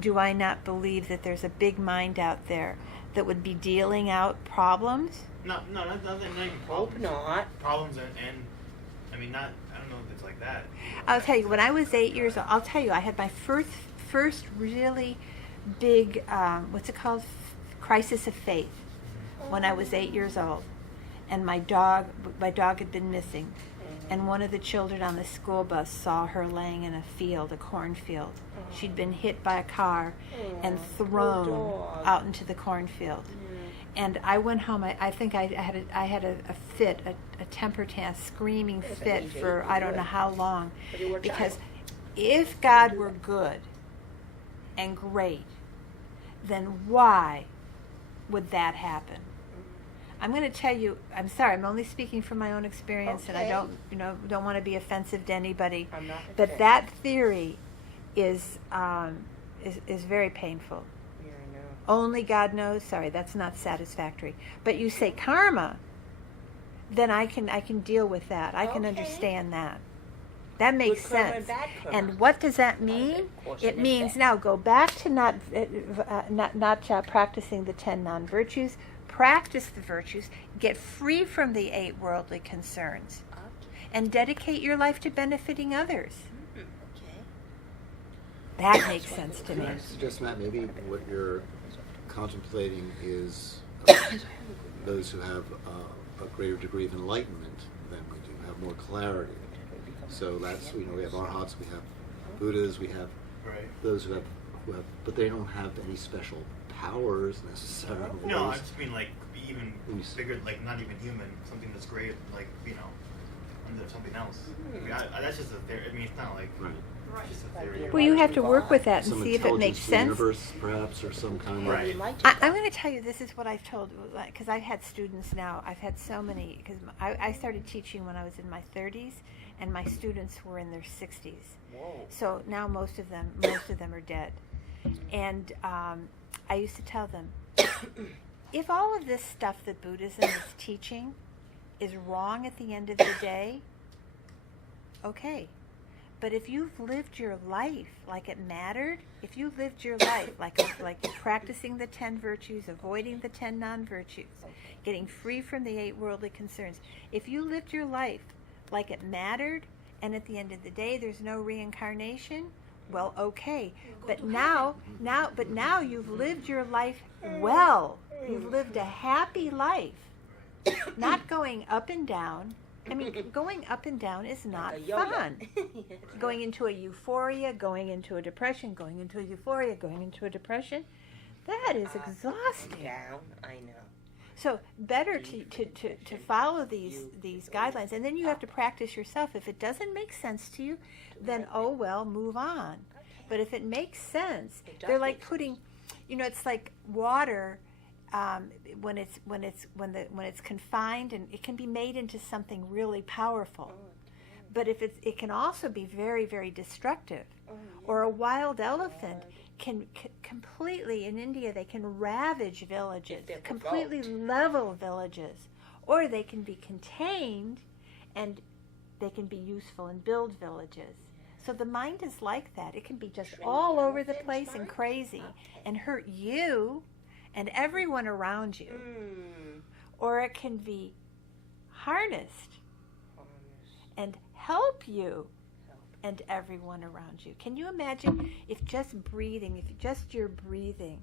do I not believe that there's a big mind out there that would be dealing out problems? No, not even Hope problems. not. Problems and I mean, not, I don't know if it's like that. I'll tell you, when I was 8 years old, I had my first really big, what's it called, crisis of faith, when I was 8 years old, and my dog had been missing, and one of the children on the school bus saw her laying in a field, a cornfield. She'd been hit by a car and thrown out into the cornfield. And I went home. I think I had a fit, a temper tantrum, screaming fit for I don't know how long, because if God were good and great, then why would that happen? I'm going to tell you. I'm sorry. I'm only speaking from my own experience, and I don't want to be offensive to anybody. I'm not But offended. that theory is very painful. Yeah, I know. Only God knows. Sorry, that's not satisfactory. But you say karma, then I can deal with that. I can Okay. understand that. That makes Good karma sense. and bad karma. And what does that mean? Course It and means effect. now go back to not practicing the 10 non-virtues. Practice the virtues. Get free from the 8 worldly concerns, and dedicate your life to benefiting others. Okay. That makes sense to me. I suggest, Matt, maybe what you're contemplating is those who have a greater degree of enlightenment than we do, have more clarity. So that's, we have arhats, we have Buddhas, we have Right. those who have, but they don't have any special powers necessarily. No, I just mean like even Yes. bigger, like not even human, something that's great, like, you know, under something else. I mean, that's just a theory. I mean, it's not like Right. it's just a theory. Well, you have to work with that and Some see if it makes intelligence to the sense. universe, perhaps, or some kind of. Right. I'm going to tell you, this is what I've told, because I've had students now. I've had so many, because I started teaching when I was in my 30s, and my students were in their 60s. Whoa. So now most of them are dead. And I used to tell them, if all of this stuff that Buddhism is teaching is wrong at the end of the day, okay. But if you've lived your life like it mattered, if you lived your life like practicing the 10 virtues, avoiding the 10 non-virtues, getting free from the 8 worldly concerns, if you lived your life like it mattered, and at the end of the day there's no reincarnation, well, okay. But now you've lived your life well. You've lived a happy life, not going up and down. I mean, going up and down is not Like a yo-yo. fun. Going into a euphoria, going into a depression, going into a euphoria, going into a depression, that is exhausting. Down, I know. So better to follow these guidelines, and then you have to practice yourself. If it doesn't make sense to you, then oh well, move on. But if it makes sense, It does they're like make putting, it's like water. When it's confined, and it can be made into something really powerful. But if it can also be very, very destructive. Or a wild elephant can completely, in India, they can ravage villages, If they're completely provoked. level villages. Or they can be contained, and they can be useful and build villages. So the mind is like that. It can be just Shrink all over the elephant's place and mind? crazy Okay. and hurt you and everyone around you. Or it can be harnessed and help you and everyone around you. Can you imagine if just your breathing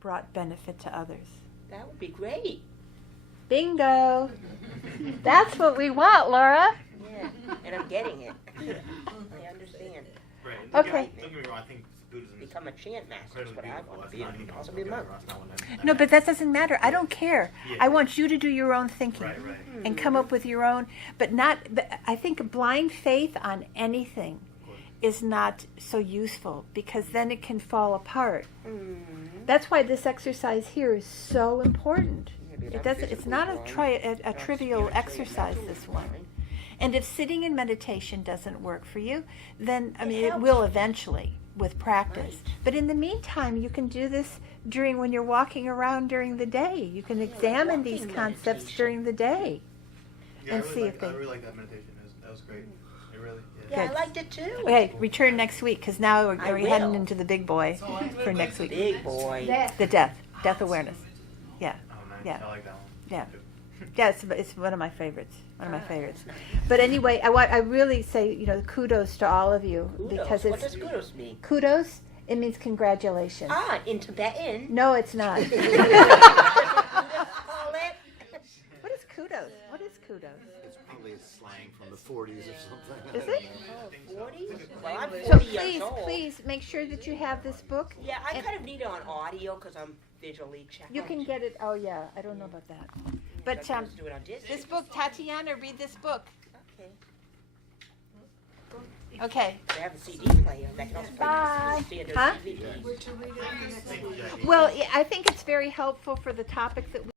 brought benefit to others? That would be great. Bingo! That's what we want, Laura. Yeah, and I'm getting it. I understand. Right. Okay. Don't get me wrong. I think Buddhism is become a chant master. That's what I beautiful. want to That's be, not, and you know, possibly a okay, monk. that's not what I No, meant. but that doesn't matter. I don't care. Yeah. I want you to do your own thinking Right, right. and come up with your own. But not. But I think blind faith on anything is not so useful because then it can fall apart. That's why this exercise here is so important. Maybe It I'm doesn't. It's not physically a blind, trivial spiritually and exercise. mentally This one. blind. And if sitting in meditation doesn't work for you, then I It mean it helps. will eventually with practice. Right. But in the meantime, you can do this during when you're walking around during the day. You can examine these walking concepts meditation. during the day. Yeah, and I really see like, if they- I really like that meditation. That was great. It really. Yeah, Good. I liked it too. Okay, return next week because now we're, I we're heading will. into the big boy So what we're for next going week. to do Big boy. Death. The death awareness. Yeah, Oh, nice. Yeah. I like that one. yeah. Too. Yeah, it's one of my favorites. One of my Ah, favorites. that's But anyway, I really say, kudos to all of you Kudos. because What it's does kudos mean? kudos. It means congratulations. Ah, in Tibetan. No, it's not. Call it. What is kudos? What is kudos? It's probably a slang from the 40s or something. Is it? Oh, 40? Well, I'm 40 So years please, old. please make sure that you have this book. Yeah, I And- kind of need it on audio because I'm visually challenged. You can get it. Oh yeah, I don't know about that. But Let's do it on Disney. this book, Tatiana, read this book. Okay. Okay. I have a CD player that can also play Bye. theater Huh? DVD. We're to read it next week. Well, I think it's very helpful for the topic that we